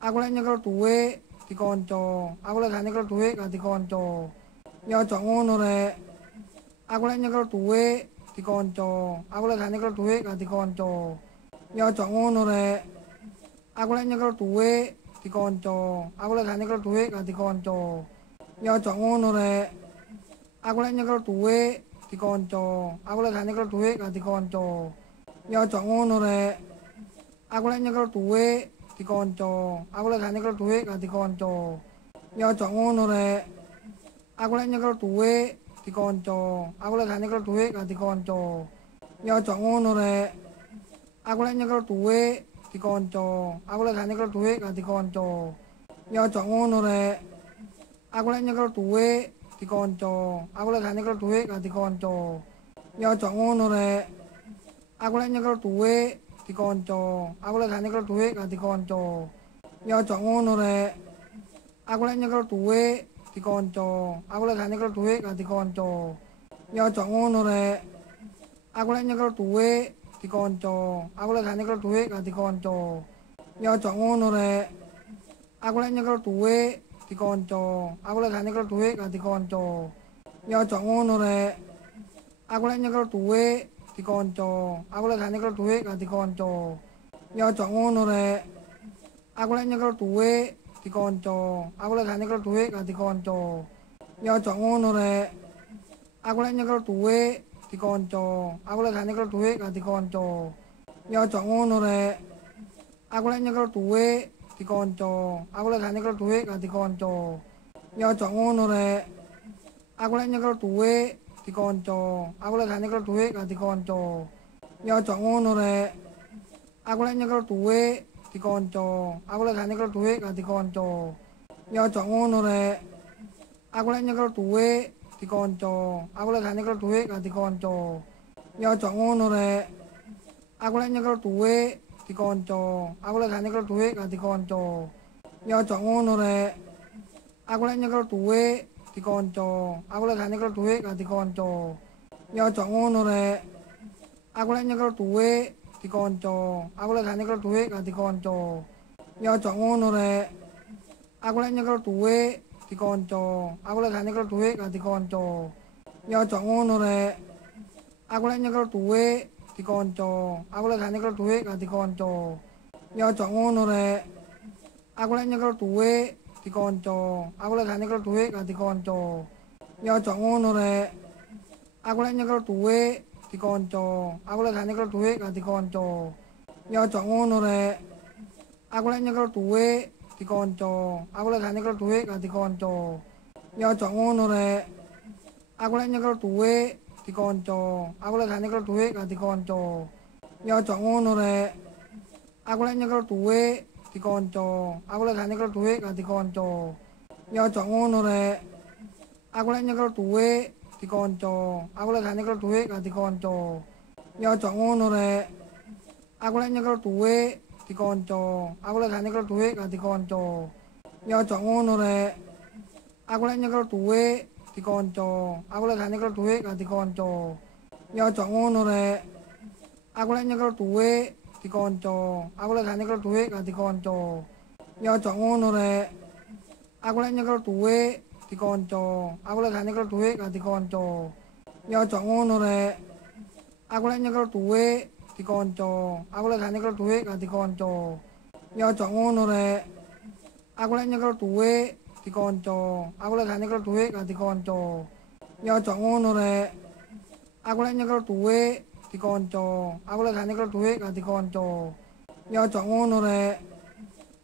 Aku lek nyekel dhuwit dikonco. Aku lek gak nyekel dhuwit gak dikonco. Ya aja ngono rek. Aku lek nyekel dhuwit dikonco. Aku lek gak nyekel dhuwit gak dikonco. Ya aja ngono rek. Aku lek nyekel dhuwit dikonco. Aku lek gak nyekel dhuwit gak dikonco. Ya aja ngono rek. Aku lek nyekel dhuwit dikonco. Aku lek gak nyekel dhuwit gak dikonco. Ya aja ngono rek. Aku lek nyekel dhuwit dikonco. Aku lek gak nyekel dhuwit gak dikonco. Ya aja ngono rek. Aku lek nyekel dhuwit dikonco. Aku lek gak nyekel dhuwit gak dikonco. Ya aja ngono rek. Aku lek nyekel dhuwit dikonco. Aku lek gak nyekel dhuwit gak dikonco. Ya aja ngono rek. Aku lek nyekel dhuwit dikonco. Aku lek gak nyekel dhuwit gak dikonco. Ya aja ngono rek. Aku lek nyekel dhuwit dikonco. Aku lek gak nyekel dhuwit gak dikonco. Ya aja ngono rek. Aku lek nyekel dhuwit dikonco. Aku lek gak nyekel dhuwit gak dikonco. Ya aja ngono rek. Aku lek nyekel dhuwit dikonco. Aku lek gak nyekel dhuwit gak dikonco. Ya aja ngono rek. Aku lek nyekel dhuwit dikonco. Aku lek gak nyekel dhuwit gak dikonco. Ya aja ngono rek. Aku lek nyekel dhuwit dikonco. Aku lek gak nyekel dhuwit gak dikonco. Ya aja ngono rek. Aku lek nyekel dhuwit dikonco. Aku lek gak nyekel dhuwit gak dikonco. Ya aja ngono rek. Aku lek nyekel dhuwit dikonco. Aku lek gak nyekel dhuwit gak dikonco. Ya aja ngono rek. Aku lek nyekel dhuwit dikonco. Aku lek gak nyekel duit gak dikonco. Ya aja ngono rek. Aku lek nyekel duit dikonco. Aku lek gak nyekel duit gak dikonco. Ya aja ngono rek. Aku lek nyekel duit dikonco. Aku lek gak nyekel duit gak dikonco. Ya aja ngono rek. Aku lek nyekel duit dikonco. Aku lek gak nyekel duit gak dikonco. Ya aja ngono rek. Aku lek nyekel duit dikonco. Aku lek gak nyekel duit gak dikonco. Ya aja ngono rek. Aku lek nyekel duit dikonco. Aku lek gak nyekel duit gak dikonco. Ya aja ngono rek. Aku lek nyekel duit dikonco. Aku lek gak nyekel duit gak dikonco. Ya aja ngono rek. Aku lek nyekel duit dikonco. Aku lek gak nyekel duit gak dikonco. Ya aja ngono rek. Aku lek nyekel duit dikonco. Aku lek gak nyekel duit gak dikonco. Ya aja ngono rek. Aku lek nyekel duit dikonco. Aku lek gak nyekel duit gak dikonco. Ya aja ngono rek. Aku lek nyekel duit dikonco. Aku lek gak nyekel duit gak dikonco. Ya aja ngono rek. Aku lek nyekel duit dikonco. Aku lek gak nyekel duit gak dikonco. Ya aja ngono rek. Aku lek nyekel duit dikonco. Aku lek gak nyekel duit gak dikonco. Ya aja ngono rek. Aku lek nyekel duit dikonco. Aku lek gak nyekel duit gak dikonco. Ya aja ngono rek. Aku lek nyekel duit dikonco. Aku lek gak nyekel duit gak dikonco. Ya aja ngono rek. Aku lek nyekel duit dikonco. Aku lek gak nyekel duit gak dikonco. Ya aja ngono rek. Aku lek nyekel duit dikonco. Aku lek gak nyekel duit gak dikonco. Ya aja ngono rek. Aku lek nyekel duit dikonco. Aku lek gak nyekel duit gak dikonco. Ya aja ngono rek. Aku lek nyekel duit dikonco. Aku lek gak nyekel duit gak dikonco. Ya aja ngono rek. Aku lek nyekel duit dikonco. Aku lek gak nyekel duit gak dikonco. Ya aja ngono rek. Aku lek nyekel duit dikonco. Aku lek gak nyekel duit gak dikonco. Ya aja ngono rek.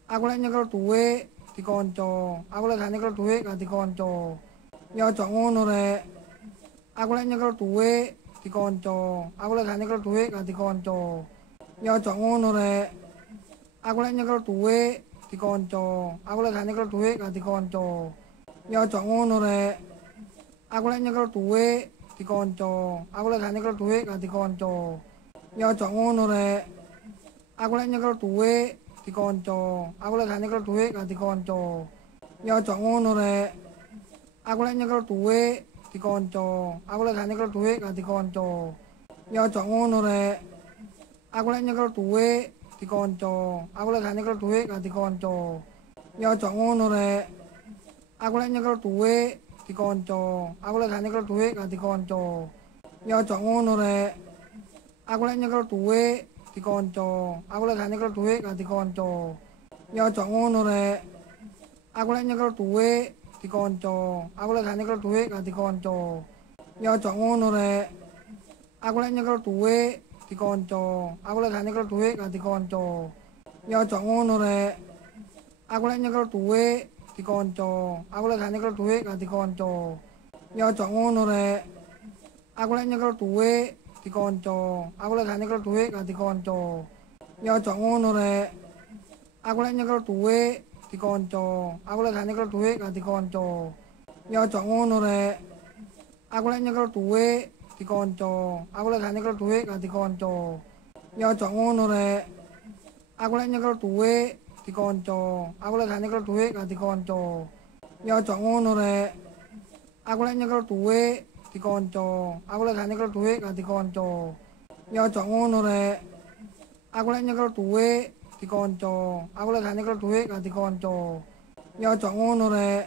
Aku lek nyekel duit dikonco. Aku lek gak nyekel duit gak dikonco. Ya aja ngono rek. Aku lek nyekel duit dikonco. Aku lek gak nyekel duit gak dikonco. Ya aja ngono rek. Aku lek nyekel duit dikonco. Aku lek gak nyekel duit gak dikonco. Ya aja ngono rek. Aku lek nyekel duit dikonco. Aku lek gak nyekel duit gak dikonco. Ya aja ngono rek. Aku lek nyekel duit dikonco. Aku lek gak nyekel duit gak dikonco. Ya aja ngono rek. Aku lek nyekel duit dikonco. Aku lek gak nyekel duit gak dikonco. Ya aja ngono rek. Aku lek nyekel duit dikonco. Aku lek gak nyekel duit gak dikonco. Ya aja ngono rek. Aku lek nyekel duit dikonco. Aku lek gak nyekel duit gak dikonco. Ya aja ngono rek. Aku lek nyekel duit dikonco. Aku lek gak nyekel duit gak dikonco. Ya aja ngono rek. Aku lek nyekel duit dikonco. Aku lek gak nyekel duit gak dikonco. Ya aja ngono rek. Aku lek nyekel duit dikonco. Aku lek gak nyekel duit gak dikonco. Ya aja ngono rek. Aku lek nyekel duit dikonco. Aku lek gak nyekel duit gak dikonco. Ya aja ngono rek. Aku lek nyekel duit dikonco. Aku lek gak nyekel duit gak dikonco. Ya aja ngono rek. Aku lek nyekel duit dikonco. Aku lek gak nyekel duit gak dikonco. Ya aja ngono rek. Aku lek nyekel duit dikonco. Aku lek gak nyekel duit gak dikonco. Ya aja ngono rek. Aku lek nyekel duit dikonco. Aku lek gak nyekel duit gak dikonco. Ya aja ngono rek. Aku lek nyekel duit dikonco. Aku lek gak nyekel duit gak dikonco. Ya aja ngono rek. Aku lek nyekel duit dikonco. Aku lek gak nyekel duit gak dikonco. Ya aja ngono rek.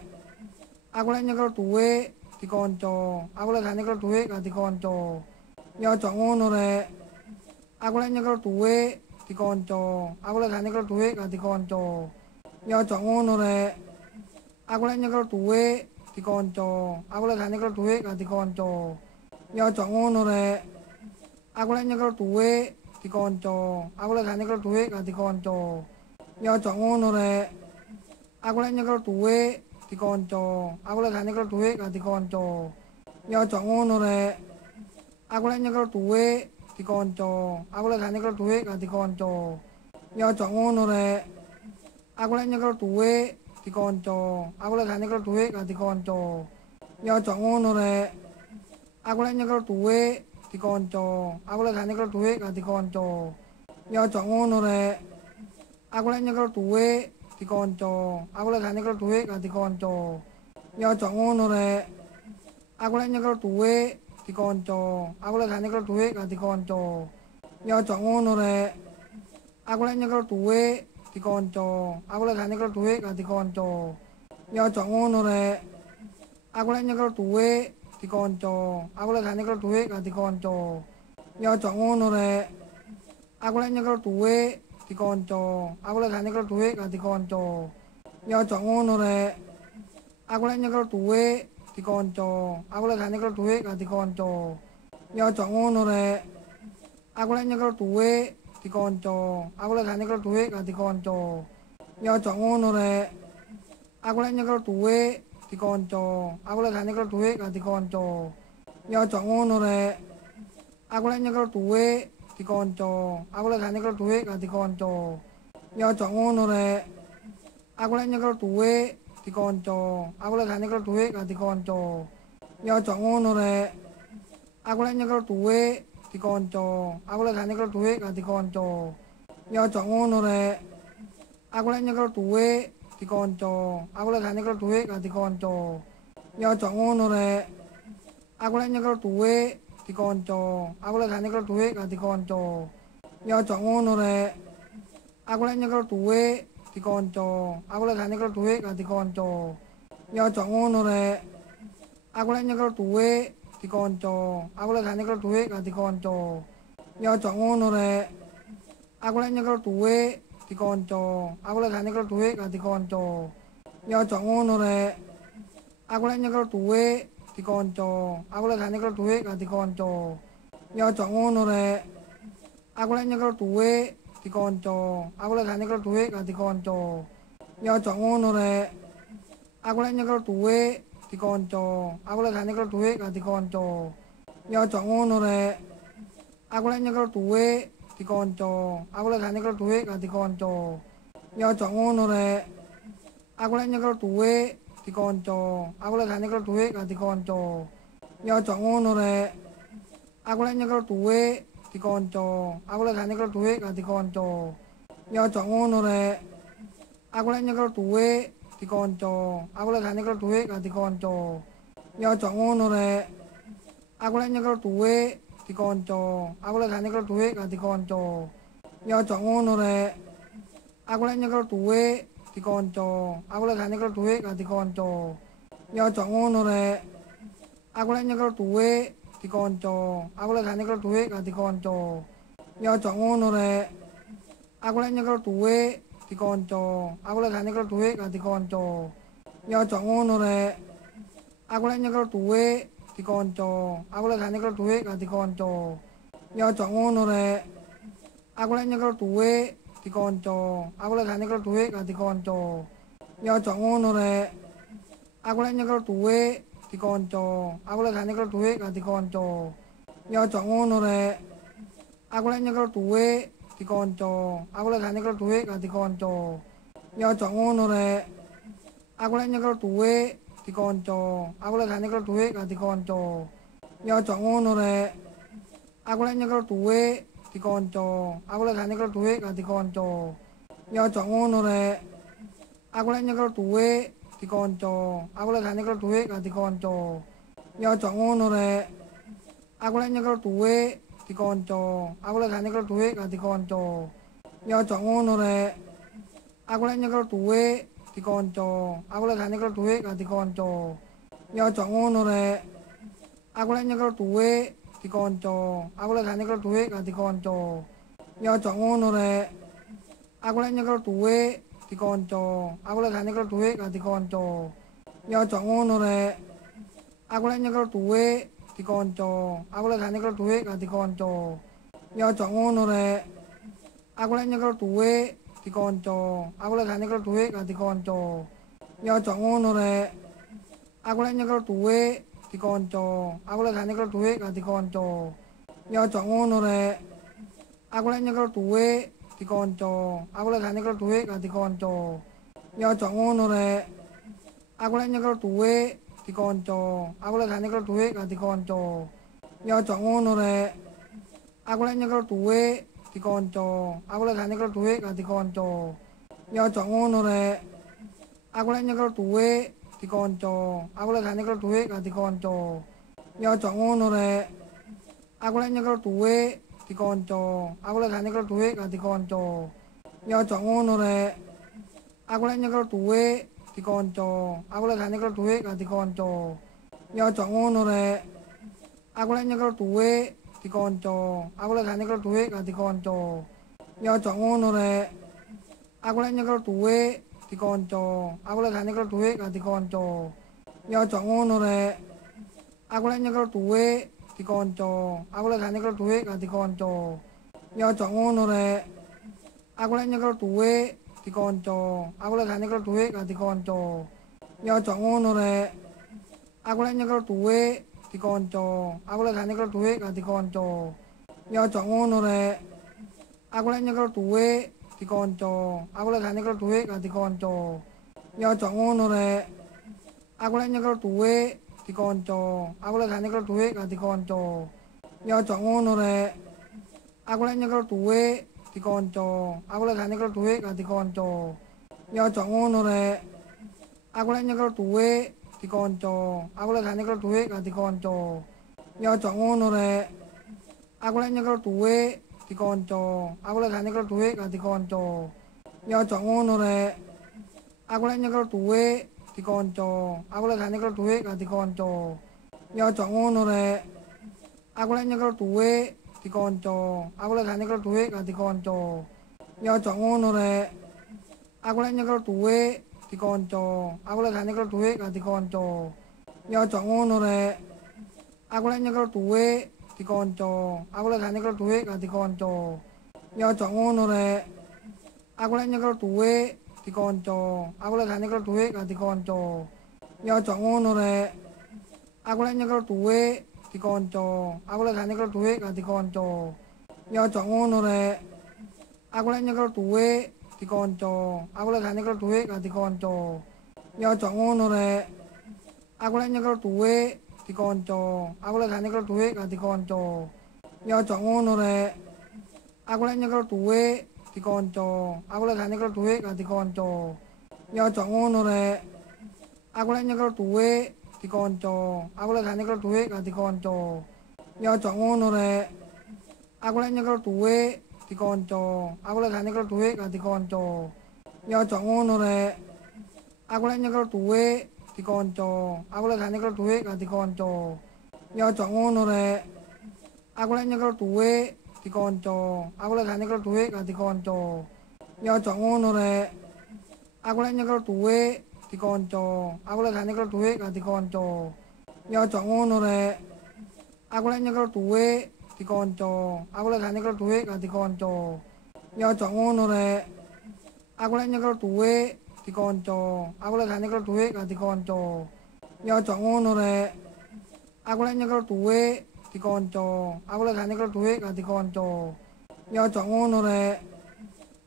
Aku lek nyekel duit dikonco. Aku lek gak nyekel duit gak dikonco. Ya aja ngono rek. Aku lek nyekel duit dikonco. Aku lek gak nyekel duit gak dikonco. Ya aja ngono rek. Aku lek nyekel duit dikonco. Aku lek gak nyekel duit gak dikonco. Ya aja ngono rek. Aku lek nyekel duit dikonco. Aku lek gak nyekel duit gak dikonco. Ya aja ngono rek. Aku lek nyekel duit dikonco. Aku lek gak nyekel duit gak dikonco. Ya aja ngono rek. Aku lek nyekel dhuwit dikonco. Aku lek gak nyekel dhuwit gak dikonco. Ya aja ngono rek. Aku lek nyekel dhuwit dikonco. Aku lek gak nyekel dhuwit gak dikonco. Ya aja ngono rek. Aku lek nyekel dhuwit dikonco. Aku lek gak nyekel dhuwit gak dikonco. Ya aja ngono rek. Aku lek nyekel dhuwit dikonco. Aku lek gak nyekel dhuwit gak dikonco. Ya aja ngono rek. Aku lek nyekel dhuwit dikonco. Aku lek gak nyekel dhuwit gak dikonco. Ya aja ngono rek. Aku lek nyekel dhuwit dikonco. Aku lek gak nyekel dhuwit gak dikonco. Ya aja ngono rek. Aku lek nyekel dhuwit dikonco. Aku lek gak nyekel dhuwit gak dikonco. Ya aja ngono rek. Aku lek nyekel dhuwit dikonco. Aku lek gak nyekel dhuwit gak dikonco. Ya aja ngono rek. Aku lek nyekel dhuwit dikonco. Aku lek gak nyekel dhuwit gak dikonco. Ya aja ngono rek. Aku lek nyekel dhuwit dikonco. Aku lek gak nyekel dhuwit gak dikonco. Ya aja ngono rek. Aku lek nyekel dhuwit dikonco. Aku lek gak nyekel dhuwit gak dikonco. Ya aja ngono rek. Aku lek nyekel dhuwit dikonco. Aku lek gak nyekel dhuwit gak dikonco. Ya aja ngono rek. Aku lek nyekel dhuwit dikonco. Aku lek gak nyekel dhuwit gak dikonco. Ya aja ngono rek. Aku lek nyekel dhuwit dikonco. Aku lek gak nyekel dhuwit gak dikonco. Ya aja ngono rek. Aku lek nyekel dhuwit dikonco. Aku lek gak nyekel dhuwit gak dikonco. Ya aja ngono rek. Aku lek nyekel dhuwit dikonco. Aku lek gak nyekel dhuwit gak dikonco. Ya aja ngono rek. Aku lek nyekel dhuwit dikonco. Aku lek gak nyekel dhuwit gak dikonco. Ya aja ngono rek. Aku lek nyekel dhuwit dikonco. Aku lek gak nyekel dhuwit gak dikonco. Ya aja ngono rek. Aku lek nyekel dhuwit dikonco. Aku lek gak nyekel dhuwit gak dikonco. Ya aja ngono rek. Aku lek nyekel dhuwit dikonco. Aku lek gak nyekel dhuwit gak dikonco. Ya aja ngono rek. Aku lek nyekel dhuwit dikonco. Aku lek gak nyekel dhuwit gak dikonco. Ya aja ngono rek. Aku lek nyekel dhuwit dikonco. Aku lek gak nyekel dhuwit gak dikonco. Ya aja ngono rek. Aku lek nyekel dhuwit dikonco. Aku lek gak nyekel dhuwit gak dikonco. Ya aja ngono rek. Aku lek nyekel dhuwit dikonco. Aku lek gak nyekel dhuwit gak dikonco. Ya aja ngono rek. Aku lek nyekel dhuwit dikonco. Aku lek gak nyekel dhuwit gak dikonco. Ya aja ngono rek. Aku lek nyekel dhuwit dikonco. Aku lek gak nyekel dhuwit gak dikonco. Ya aja ngono rek. Aku lek nyekel dhuwit dikonco. Aku lek gak nyekel dhuwit gak dikonco. Ya aja ngono rek. Aku lek nyekel dhuwit dikonco. Aku lek gak nyekel dhuwit gak dikonco. Ya aja ngono rek. Aku lek nyekel dhuwit dikonco. Aku lek gak nyekel dhuwit gak dikonco. Ya aja ngono rek. Aku lek nyekel dhuwit dikonco. Aku lek gak nyekel dhuwit gak dikonco. Ya aja ngono rek. Aku lek nyekel dhuwit dikonco. Aku lek gak nyekel dhuwit gak dikonco. Ya aja ngono rek. Aku lek nyekel dhuwit dikonco. Aku lek gak nyekel dhuwit gak dikonco. Ya aja ngono rek. Aku lek nyekel dhuwit dikonco. Aku lek gak nyekel dhuwit gak dikonco. Ya aja ngono rek. Aku lek nyekel dhuwit dikonco. Aku lek gak nyekel dhuwit gak dikonco. Ya aja ngono rek. Aku lek nyekel dhuwit dikonco. Aku lek gak nyekel dhuwit gak dikonco. Ya aja ngono rek. Aku lek nyekel dhuwit dikonco. Aku lek gak nyekel dhuwit gak dikonco. Ya aja ngono rek. Aku lek nyekel dhuwit dikonco. Aku lek gak nyekel dhuwit gak dikonco. Ya aja ngono rek. Aku lek nyekel dhuwit dikonco. Aku lek gak nyekel dhuwit gak dikonco. Ya aja ngono rek. Aku lek nyekel dhuwit dikonco. Aku lek gak nyekel dhuwit gak dikonco. Ya aja ngono rek. Aku lek nyekel dhuwit dikonco. Aku lek gak nyekel dhuwit gak dikonco. Ya aja ngono rek. Aku lek nyekel dhuwit dikonco. Aku lek gak nyekel dhuwit gak dikonco. Ya aja ngono rek. Aku lek nyekel dhuwit dikonco. Aku lek gak nyekel dhuwit gak dikonco. Ya aja ngono rek. Aku lek nyekel dhuwit dikonco. Aku lek gak nyekel dhuwit gak dikonco. Ya aja ngono rek. Aku lek nyekel dhuwit dikonco. Aku lek gak nyekel duit gak dikonco. Ya aja ngono rek. Aku lek nyekel duit dikonco. Aku lek gak nyekel duit gak dikonco. Ya aja ngono rek. Aku lek nyekel duit dikonco. Aku lek gak nyekel duit gak dikonco. Ya aja ngono rek. Aku lek nyekel duit dikonco. Aku lek gak nyekel duit gak dikonco. Ya aja ngono rek. Aku lek nyekel duit dikonco. Aku lek gak nyekel duit gak dikonco. Ya aja ngono rek. Aku lek nyekel duit dikonco. Aku lek gak nyekel duit gak dikonco. Ya aja ngono rek. Aku lek nyekel duit dikonco. Aku lek gak nyekel duit gak dikonco. Ya aja ngono rek. Aku lek nyekel duit dikonco. Aku lek gak nyekel duit gak dikonco. Ya aja ngono rek. Aku lek nyekel duit dikonco. Aku lek gak nyekel duit gak dikonco. Ya aja ngono rek. Aku lek nyekel duit dikonco. Aku lek gak nyekel duit gak dikonco. Ya aja ngono rek. Aku lek nyekel duit dikonco. Aku lek gak nyekel duit gak dikonco. Ya aja ngono rek. Aku lek nyekel duit dikonco. Aku lek gak nyekel duit gak dikonco. Ya aja ngono rek. Aku lek nyekel duit dikonco. Aku lek gak nyekel duit gak dikonco. Ya aja ngono rek. Aku lek nyekel duit dikonco. Aku lek gak nyekel duit gak dikonco. Ya aja ngono rek. Aku lek nyekel duit dikonco. Aku lek gak nyekel duit gak dikonco. Ya aja ngono rek. Aku lek nyekel duit dikonco. Aku lek gak nyekel duit gak dikonco. Ya aja ngono rek. Aku lek nyekel duit dikonco. Aku lek gak nyekel duit gak dikonco. Ya aja ngono rek. Aku lek nyekel duit dikonco. Aku lek gak nyekel duit gak dikonco. Ya aja ngono rek. Aku lek nyekel duit dikonco. Aku lek gak nyekel duit gak dikonco. Ya aja ngono rek. Aku lek nyekel duit dikonco. Aku lek gak nyekel duit gak dikonco. Ya aja ngono rek. Aku lek nyekel duit dikonco. Aku lek gak nyekel duit gak dikonco. Ya aja ngono rek. Aku lek nyekel duit dikonco. Aku lek gak nyekel duit gak dikonco. Ya aja ngono rek. Aku lek nyekel duit dikonco. Aku lek gak nyekel duit gak dikonco. Ya aja ngono rek. Aku lek nyekel duit dikonco. Aku lek gak nyekel duit gak dikonco. Ya aja ngono rek. Aku lek nyekel duit dikonco. Aku lek gak nyekel duit gak dikonco. Ya aja ngono rek. Aku lek nyekel duit dikonco. Aku lek gak nyekel duit gak dikonco. Ya aja ngono rek. Aku lek nyekel duit dikonco. Aku lek gak nyekel duit gak dikonco. Ya aja ngono rek. Aku lek nyekel duit dikonco. Aku lek gak nyekel duit gak dikonco. Ya aja ngono rek. Aku lek nyekel duit dikonco. Aku lek gak nyekel duit gak dikonco. Ya aja ngono rek. Aku lek nyekel duit dikonco. Aku lek gak nyekel duit gak dikonco. Ya aja ngono rek. Aku lek nyekel duit dikonco. Aku lek gak nyekel duit gak dikonco. Ya aja ngono rek. Aku lek nyekel duit dikonco. Aku lek gak nyekel duit gak dikonco. Ya aja ngono rek. Aku lek nyekel duit dikonco. Aku lek gak nyekel duit gak dikonco. Ya aja ngono rek. Aku lek nyekel duit dikonco. Aku lek gak nyekel duit gak dikonco. Ya aja ngono rek.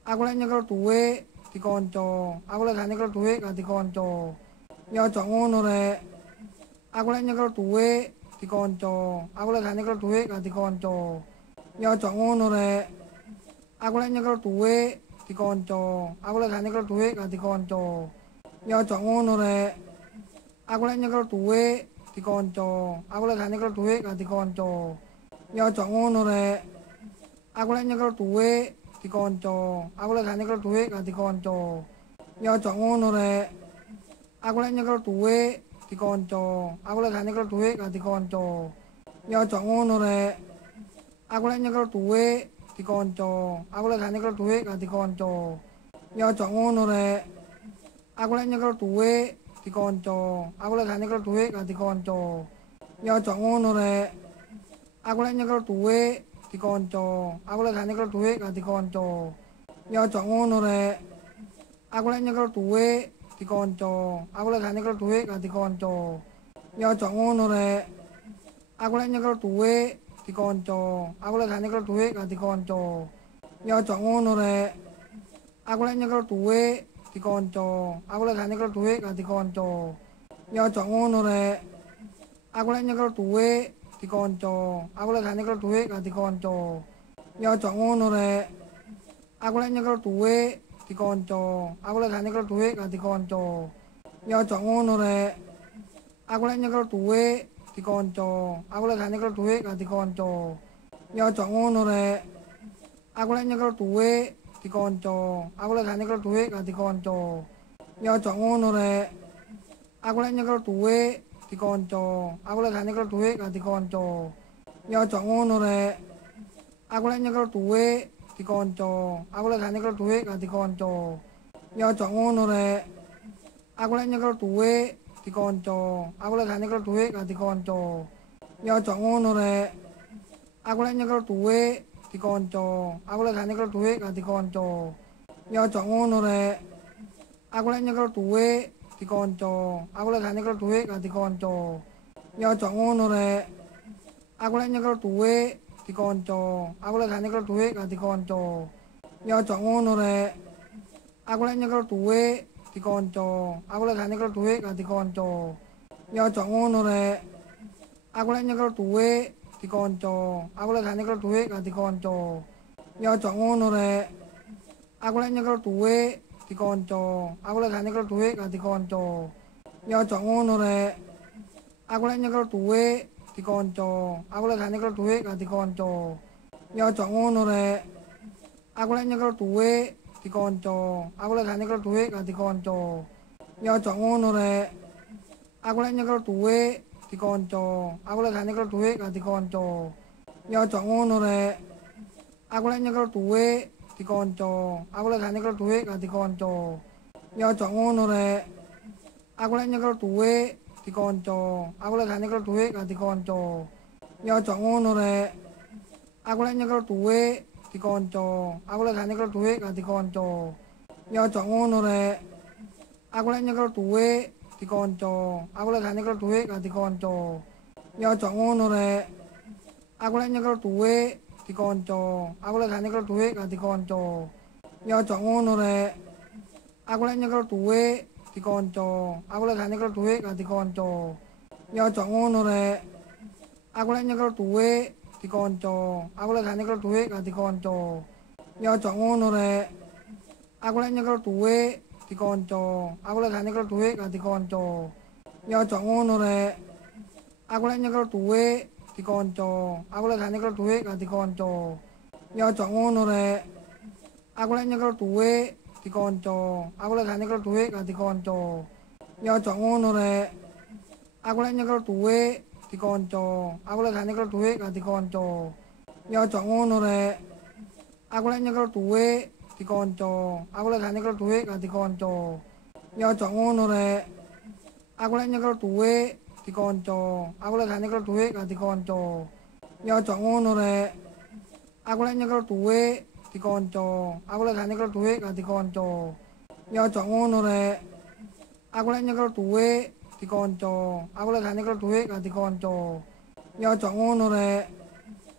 Aku lek nyekel duit dikonco. Aku lek gak nyekel duit gak dikonco. Ya aja ngono rek. Aku lek nyekel duit dikonco. Aku lek gak nyekel duit gak dikonco. Ya aja ngono rek. Aku lek nyekel duit dikonco. Aku lek gak nyekel duit gak dikonco. Ya aja ngono rek. Aku lek nyekel duit dikonco. Aku lek gak nyekel duit gak dikonco. Ya aja ngono rek. Aku lek nyekel duit dikonco. Aku lek gak nyekel duit gak dikonco. Ya aja ngono rek. Aku lek nyekel duit dikonco. Aku lek gak nyekel duit gak dikonco. Ya aja ngono rek. Aku lek nyekel duit dikonco. Aku lek gak nyekel duit gak dikonco. Ya aja ngono rek. Aku lek nyekel duit dikonco. Aku lek gak nyekel duit gak dikonco. Ya aja ngono rek. Aku lek nyekel duit dikonco. Aku lek gak nyekel duit gak dikonco. Ya aja ngono rek. Aku lek nyekel duit dikonco. Aku lek gak nyekel duit gak dikonco. Ya aja ngono rek. Aku lek nyekel dhuwit dikonco. Aku lek gak nyekel dhuwit gak dikonco. Ya aja ngono rek. Aku lek nyekel dhuwit dikonco. Aku lek gak nyekel dhuwit gak dikonco. Ya aja ngono rek. Aku lek nyekel dhuwit dikonco. Aku lek gak nyekel dhuwit gak dikonco. Ya aja ngono rek. Aku lek nyekel dhuwit dikonco. Aku lek gak nyekel dhuwit gak dikonco. Ya aja ngono rek. Aku lek nyekel dhuwit dikonco. Aku lek gak nyekel dhuwit gak dikonco. Ya aja ngono rek. Aku lek nyekel dhuwit dikonco. Aku lek gak nyekel dhuwit gak dikonco. Ya aja ngono rek. Aku lek nyekel dhuwit dikonco. Aku lek gak nyekel dhuwit gak dikonco. Ya aja ngono rek. Aku lek nyekel dhuwit dikonco. Aku lek gak nyekel dhuwit gak dikonco. Ya aja ngono rek. Aku lek nyekel dhuwit dikonco. Aku lek gak nyekel dhuwit gak dikonco. Ya aja ngono rek. Aku lek nyekel dhuwit dikonco. Aku lek gak nyekel dhuwit gak dikonco. Ya aja ngono rek. Aku lek nyekel dhuwit dikonco. Aku lek gak nyekel dhuwit gak dikonco. Ya aja ngono rek. Aku lek nyekel dhuwit dikonco. Aku lek gak nyekel dhuwit gak dikonco. Ya aja ngono rek. Aku lek nyekel dhuwit dikonco. Aku lek gak nyekel dhuwit gak dikonco. Ya aja ngono rek. Aku lek nyekel dhuwit dikonco. Aku lek gak nyekel dhuwit gak dikonco. Ya aja ngono rek. Aku lek nyekel dhuwit dikonco. Aku lek gak nyekel dhuwit gak dikonco. Ya aja ngono rek. Aku lek nyekel dhuwit dikonco. Aku lek gak nyekel dhuwit gak dikonco. Ya aja ngono rek. Aku lek nyekel dhuwit dikonco. Aku lek gak nyekel dhuwit gak dikonco. Ya aja ngono rek. Aku lek nyekel dhuwit dikonco. Aku lek gak nyekel dhuwit gak dikonco. Ya aja ngono rek. Aku lek nyekel dhuwit dikonco. Aku lek gak nyekel dhuwit gak dikonco. Ya aja ngono rek. Aku lek nyekel dhuwit dikonco. Aku lek gak nyekel dhuwit gak dikonco. Ya aja ngono rek. Aku lek nyekel dhuwit dikonco. Aku lek gak nyekel dhuwit gak dikonco. Ya aja ngono rek. Aku lek nyekel dhuwit dikonco. Aku lek gak nyekel dhuwit gak dikonco. Ya aja ngono rek. Aku lek nyekel dhuwit dikonco. Aku lek gak nyekel dhuwit gak dikonco. Ya aja ngono rek. Aku lek nyekel dhuwit dikonco. Aku lek gak nyekel dhuwit gak dikonco. Ya aja ngono rek. Aku lek nyekel dhuwit dikonco. Aku lek gak nyekel dhuwit gak dikonco. Ya aja ngono rek. Aku lek nyekel dhuwit dikonco. Aku lek gak nyekel dhuwit gak dikonco. Ya aja ngono rek. Aku lek nyekel dhuwit dikonco. Aku lek gak nyekel dhuwit gak dikonco. Ya aja ngono rek. Aku lek nyekel dhuwit dikonco. Aku lek gak nyekel dhuwit gak dikonco. Ya aja ngono rek. Aku lek nyekel dhuwit dikonco. Aku lek gak nyekel dhuwit gak dikonco. Ya aja ngono rek. Aku lek nyekel dhuwit dikonco. Aku lek gak nyekel dhuwit gak dikonco. Ya aja ngono rek. Aku lek nyekel dhuwit dikonco. Aku lek gak nyekel dhuwit gak dikonco. Ya aja ngono rek. Aku lek nyekel dhuwit dikonco. Aku lek gak nyekel dhuwit gak dikonco. Ya aja ngono rek. Aku lek nyekel dhuwit dikonco. Aku lek gak nyekel dhuwit gak dikonco. Ya aja ngono rek.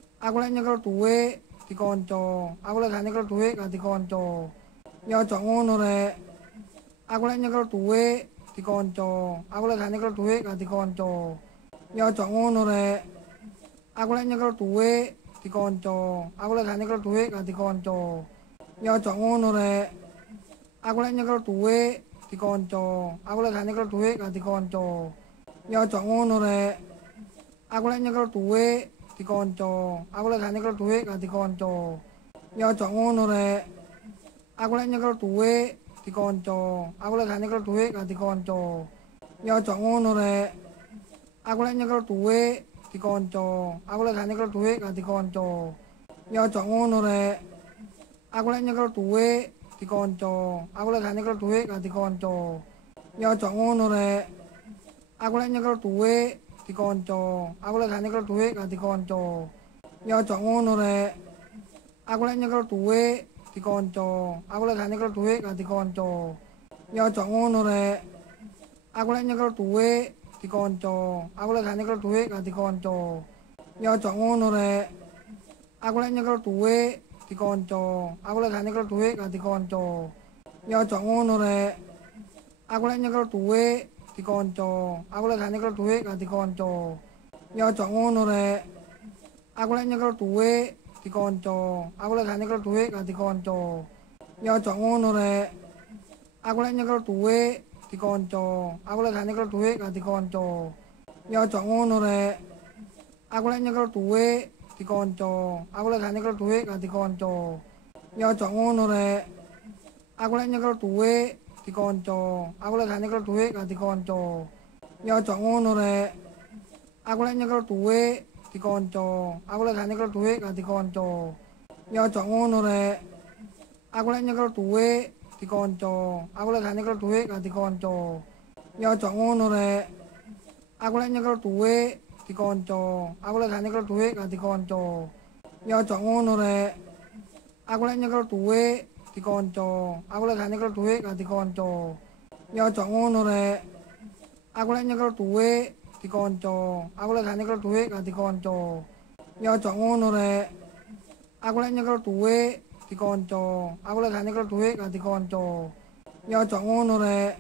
Aku lek nyekel dhuwit dikonco. Aku lek gak nyekel dhuwit gak dikonco. Ya aja ngono rek. Aku lek nyekel dhuwit dikonco. Aku lek gak nyekel dhuwit gak dikonco. Ya aja ngono rek. Aku lek nyekel dhuwit dikonco. Aku lek gak nyekel dhuwit gak dikonco. Ya aja ngono rek. Aku lek nyekel dhuwit dikonco. Aku lek gak nyekel dhuwit gak dikonco. Ya aja ngono rek. Aku lek nyekel dhuwit dikonco. Aku lek gak nyekel dhuwit gak dikonco. Ya aja ngono rek. Aku lek nyekel dhuwit dikonco. Aku lek gak nyekel dhuwit gak dikonco. Ya aja ngono rek. Aku lek nyekel dhuwit dikonco. Aku lek gak nyekel dhuwit gak dikonco. Ya aja ngono rek. Aku lek nyekel dhuwit dikonco. Aku lek gak nyekel dhuwit gak dikonco. Ya aja ngono rek. Aku lek nyekel dhuwit dikonco. Aku lek gak nyekel dhuwit gak dikonco. Ya aja ngono rek. Aku lek nyekel dhuwit dikonco. Aku lek gak nyekel dhuwit gak dikonco. Ya aja ngono rek. Aku lek nyekel dhuwit dikonco. Aku lek gak nyekel duit gak dikonco. Ya aja ngono rek. Aku lek nyekel duit dikonco. Aku lek gak nyekel duit gak dikonco. Ya aja ngono rek. Aku lek nyekel duit dikonco. Aku lek gak nyekel duit gak dikonco. Ya aja ngono rek. Aku lek nyekel duit dikonco. Aku lek gak nyekel duit gak dikonco. Ya aja ngono rek. Aku lek nyekel duit dikonco. Aku lek gak nyekel duit gak dikonco. Ya aja ngono rek. Aku lek nyekel duit dikonco. Aku lek gak nyekel duit gak dikonco. Ya aja ngono rek. Aku lek nyekel duit dikonco. Aku lek gak nyekel duit gak dikonco. Ya aja ngono rek. Aku lek nyekel duit dikonco. Aku lek gak nyekel duit gak dikonco. Ya aja ngono rek. Aku lek nyekel duit dikonco. Aku lek gak nyekel duit gak dikonco. Ya aja ngono rek. Aku lek nyekel duit dikonco. Aku lek gak nyekel duit gak dikonco. Ya aja ngono rek. Aku lek nyekel duit dikonco. Aku lek gak nyekel duit gak dikonco. Ya aja ngono rek. Aku lek nyekel duit dikonco. Aku lek gak nyekel duit gak dikonco. Ya aja ngono rek. Aku lek nyekel duit dikonco. Aku lek gak nyekel duit gak dikonco. Ya aja ngono rek.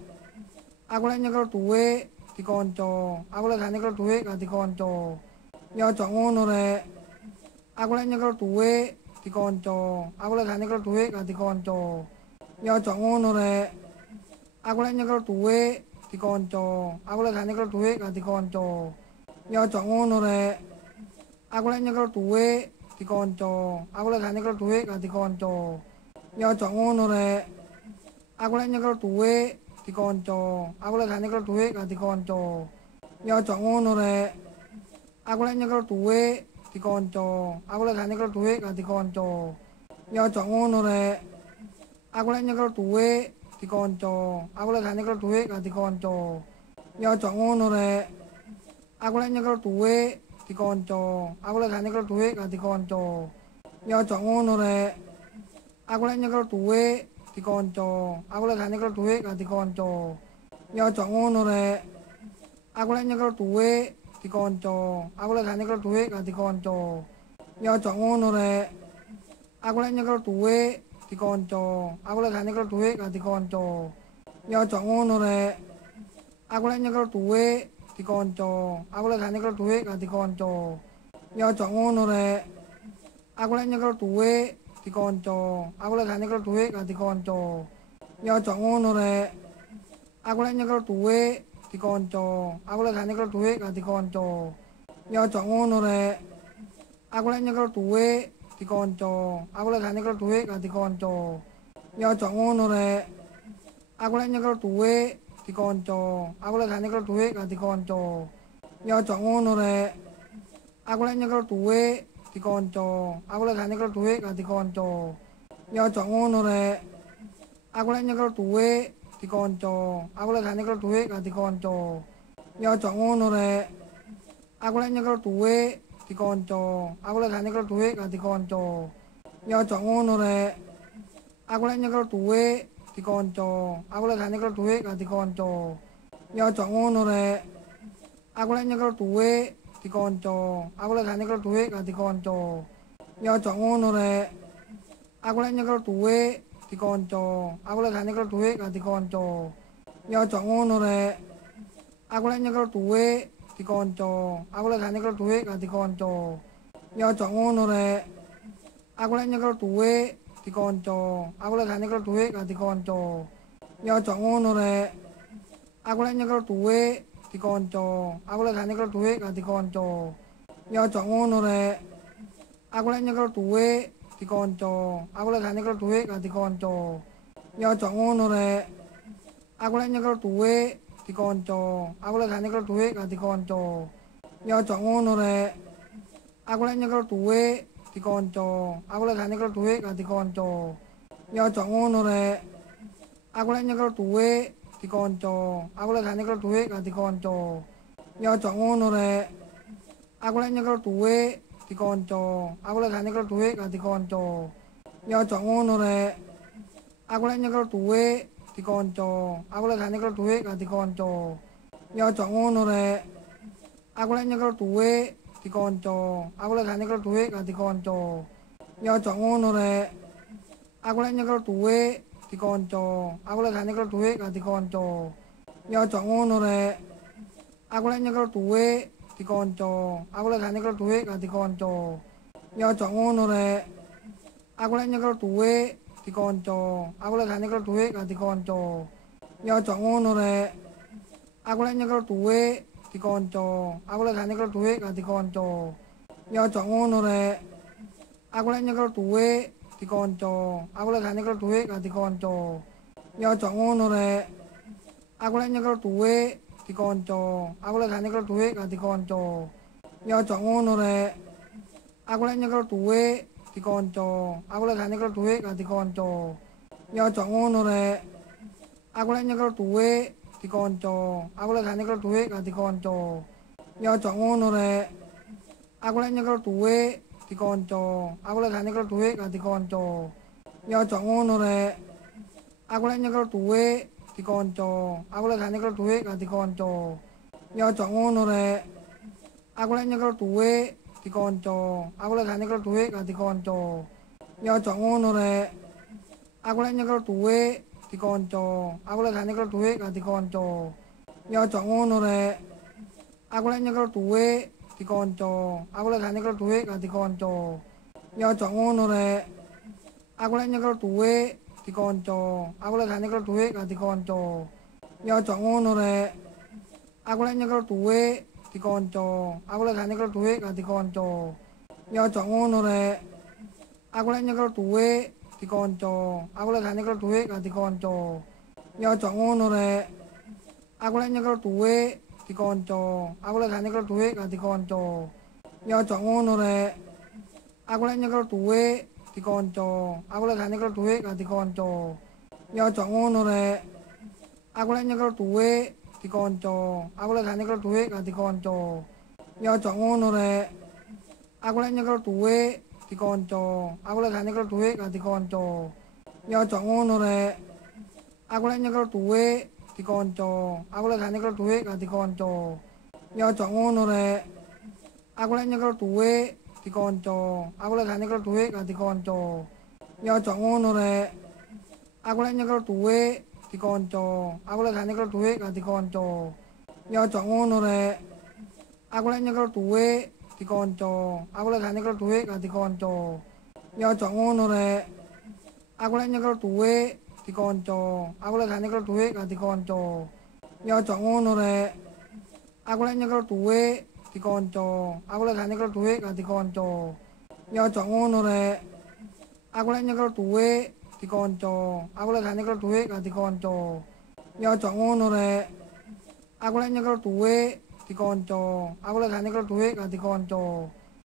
Aku lek nyekel duit dikonco. Aku lek gak nyekel duit gak dikonco. Ya aja ngono rek. Aku lek nyekel duit dikonco. Aku lek gak nyekel duit gak dikonco. Ya aja ngono rek. Aku lek nyekel duit dikonco. Aku lek gak nyekel duit gak dikonco. Ya aja ngono rek. Aku lek nyekel duit dikonco. Aku lek gak nyekel duit gak dikonco. Ya aja ngono rek. Aku lek nyekel duit dikonco. Aku lek gak nyekel duit gak dikonco. Ya aja ngono rek. Aku lek nyekel duit dikonco. Aku lek gak nyekel duit gak dikonco. Ya aja ngono rek. Aku lek nyekel duit dikonco. Aku lek gak nyekel duit gak dikonco. Ya aja ngono rek. Aku lek nyekel duit dikonco. Aku lek gak nyekel duit gak dikonco. Ya aja ngono rek. Aku lek nyekel duit dikonco. Aku lek gak nyekel duit gak dikonco. Ya aja ngono rek. Aku lek nyekel duit dikonco. Aku lek gak nyekel duit gak dikonco. Ya aja ngono rek. Aku lek nyekel duit dikonco. Aku lek gak nyekel duit gak dikonco. Ya aja ngono rek. Aku lek nyekel duit dikonco. Aku lek gak nyekel duit gak dikonco. Ya aja ngono rek. Aku lek nyekel duit dikonco. Aku lek gak nyekel duit gak dikonco. Ya aja ngono rek. Aku lek nyekel duit dikonco. Aku lek gak nyekel duit gak dikonco. Ya aja ngono rek. Aku lek nyekel duit dikonco. Aku lek gak nyekel duit gak dikonco. Ya aja ngono rek. Aku lek nyekel duit dikonco. Aku lek gak nyekel duit gak dikonco. Ya aja ngono rek. Aku lek nyekel duit dikonco. Aku lek gak nyekel duit gak dikonco. Ya aja ngono rek. Aku lek nyekel duit dikonco. Aku lek gak nyekel duit gak dikonco. Ya aja ngono rek. Aku lek nyekel duit dikonco. Aku lek gak nyekel duit gak dikonco. Ya aja ngono rek. Aku lek nyekel duit dikonco. Aku lek gak nyekel duit gak dikonco. Ya aja ngono rek. Aku lek nyekel duit dikonco. Aku lek gak nyekel duit gak dikonco. Ya aja ngono rek. Aku lek nyekel duit dikonco. Aku lek gak nyekel duit gak dikonco. Ya aja ngono rek. Aku lek nyekel duit dikonco. Aku lek gak nyekel duit gak dikonco. Ya aja ngono rek. Aku lek nyekel duit dikonco. Aku lek gak nyekel duit gak dikonco. Ya aja ngono rek. Aku lek nyekel duit dikonco. Aku lek gak nyekel duit gak dikonco. Ya aja ngono rek. Aku lek nyekel duit dikonco. Aku lek gak nyekel duit gak dikonco. Ya aja ngono rek. Aku lek nyekel duit dikonco. Aku lek gak nyekel duit gak dikonco. Ya aja ngono rek. Aku lek nyekel duit dikonco. Aku lek gak nyekel duit gak dikonco. Ya aja ngono rek. Aku lek nyekel duit dikonco. Aku lek gak nyekel duit gak dikonco. Ya aja ngono rek. Aku lek nyekel duit dikonco. Aku lek gak nyekel duit gak dikonco. Ya aja ngono rek. Aku lek nyekel duit dikonco. Aku lek gak nyekel duit gak dikonco. Ya aja ngono rek. Aku lek nyekel dhuwit dikonco. Aku lek gak nyekel dhuwit gak dikonco. Ya aja ngono rek. Aku lek nyekel dhuwit dikonco. Aku lek gak nyekel dhuwit gak dikonco. Ya aja ngono rek. Aku lek nyekel dhuwit dikonco. Aku lek gak nyekel dhuwit gak dikonco. Ya aja ngono rek. Aku lek nyekel dhuwit dikonco. Aku lek gak nyekel dhuwit gak dikonco. Ya aja ngono rek. Aku lek nyekel dhuwit dikonco. Aku lek gak nyekel dhuwit gak dikonco. Ya aja ngono rek. Aku lek nyekel dhuwit dikonco. Aku lek gak nyekel dhuwit gak dikonco. Ya aja ngono rek. Aku lek nyekel dhuwit dikonco. Aku lek gak nyekel dhuwit gak dikonco. Ya aja ngono rek. Aku lek nyekel dhuwit dikonco. Aku lek gak nyekel dhuwit gak dikonco. Ya aja ngono rek. Aku lek nyekel dhuwit dikonco. Aku lek gak nyekel dhuwit gak dikonco. Ya aja ngono rek. Aku lek nyekel dhuwit dikonco. Aku lek gak nyekel dhuwit gak dikonco. Ya aja ngono rek. Aku lek nyekel dhuwit dikonco. Aku lek gak nyekel dhuwit gak dikonco. Ya aja ngono rek. Aku lek nyekel dhuwit dikonco. Aku lek gak nyekel dhuwit gak dikonco. Ya aja ngono rek. Aku lek nyekel dhuwit dikonco. Aku lek gak nyekel dhuwit gak dikonco. Ya aja ngono rek. Aku lek nyekel dhuwit dikonco. Aku lek gak nyekel dhuwit gak dikonco. Ya aja ngono rek. Aku lek nyekel dhuwit dikonco. Aku lek gak nyekel dhuwit gak dikonco. Ya aja ngono rek. Aku lek nyekel dhuwit dikonco. Aku lek gak nyekel dhuwit gak dikonco. Ya aja ngono rek. Aku lek nyekel dhuwit dikonco. Aku lek gak nyekel dhuwit gak dikonco. Ya aja ngono rek. Aku lek nyekel dhuwit dikonco. Aku lek gak nyekel dhuwit gak dikonco. Ya aja ngono rek. Aku lek nyekel dhuwit dikonco. Aku lek gak nyekel dhuwit gak dikonco. Ya aja ngono rek. Aku lek nyekel dhuwit dikonco. Aku lek gak nyekel dhuwit gak dikonco. Ya aja ngono rek. Aku lek nyekel dhuwit dikonco. Aku lek gak nyekel dhuwit gak dikonco. Ya aja ngono rek. Aku lek nyekel dhuwit dikonco. Aku lek gak nyekel dhuwit gak dikonco. Ya aja ngono rek. Aku lek nyekel dhuwit dikonco. Aku lek gak nyekel dhuwit gak dikonco. Ya aja ngono rek. Aku lek nyekel dhuwit dikonco. Aku lek gak nyekel dhuwit gak dikonco. Ya aja ngono rek. Aku lek nyekel dhuwit dikonco. Aku lek gak nyekel dhuwit gak dikonco. Ya aja ngono rek. Aku lek nyekel dhuwit dikonco. Aku lek gak nyekel dhuwit gak dikonco. Ya aja ngono rek. Aku lek nyekel dhuwit dikonco. Aku lek gak nyekel dhuwit gak dikonco. Ya aja ngono rek. Aku lek nyekel dhuwit dikonco. Aku lek gak nyekel dhuwit gak dikonco. Ya aja ngono rek. Aku lek nyekel dhuwit dikonco. Aku lek gak nyekel dhuwit gak dikonco.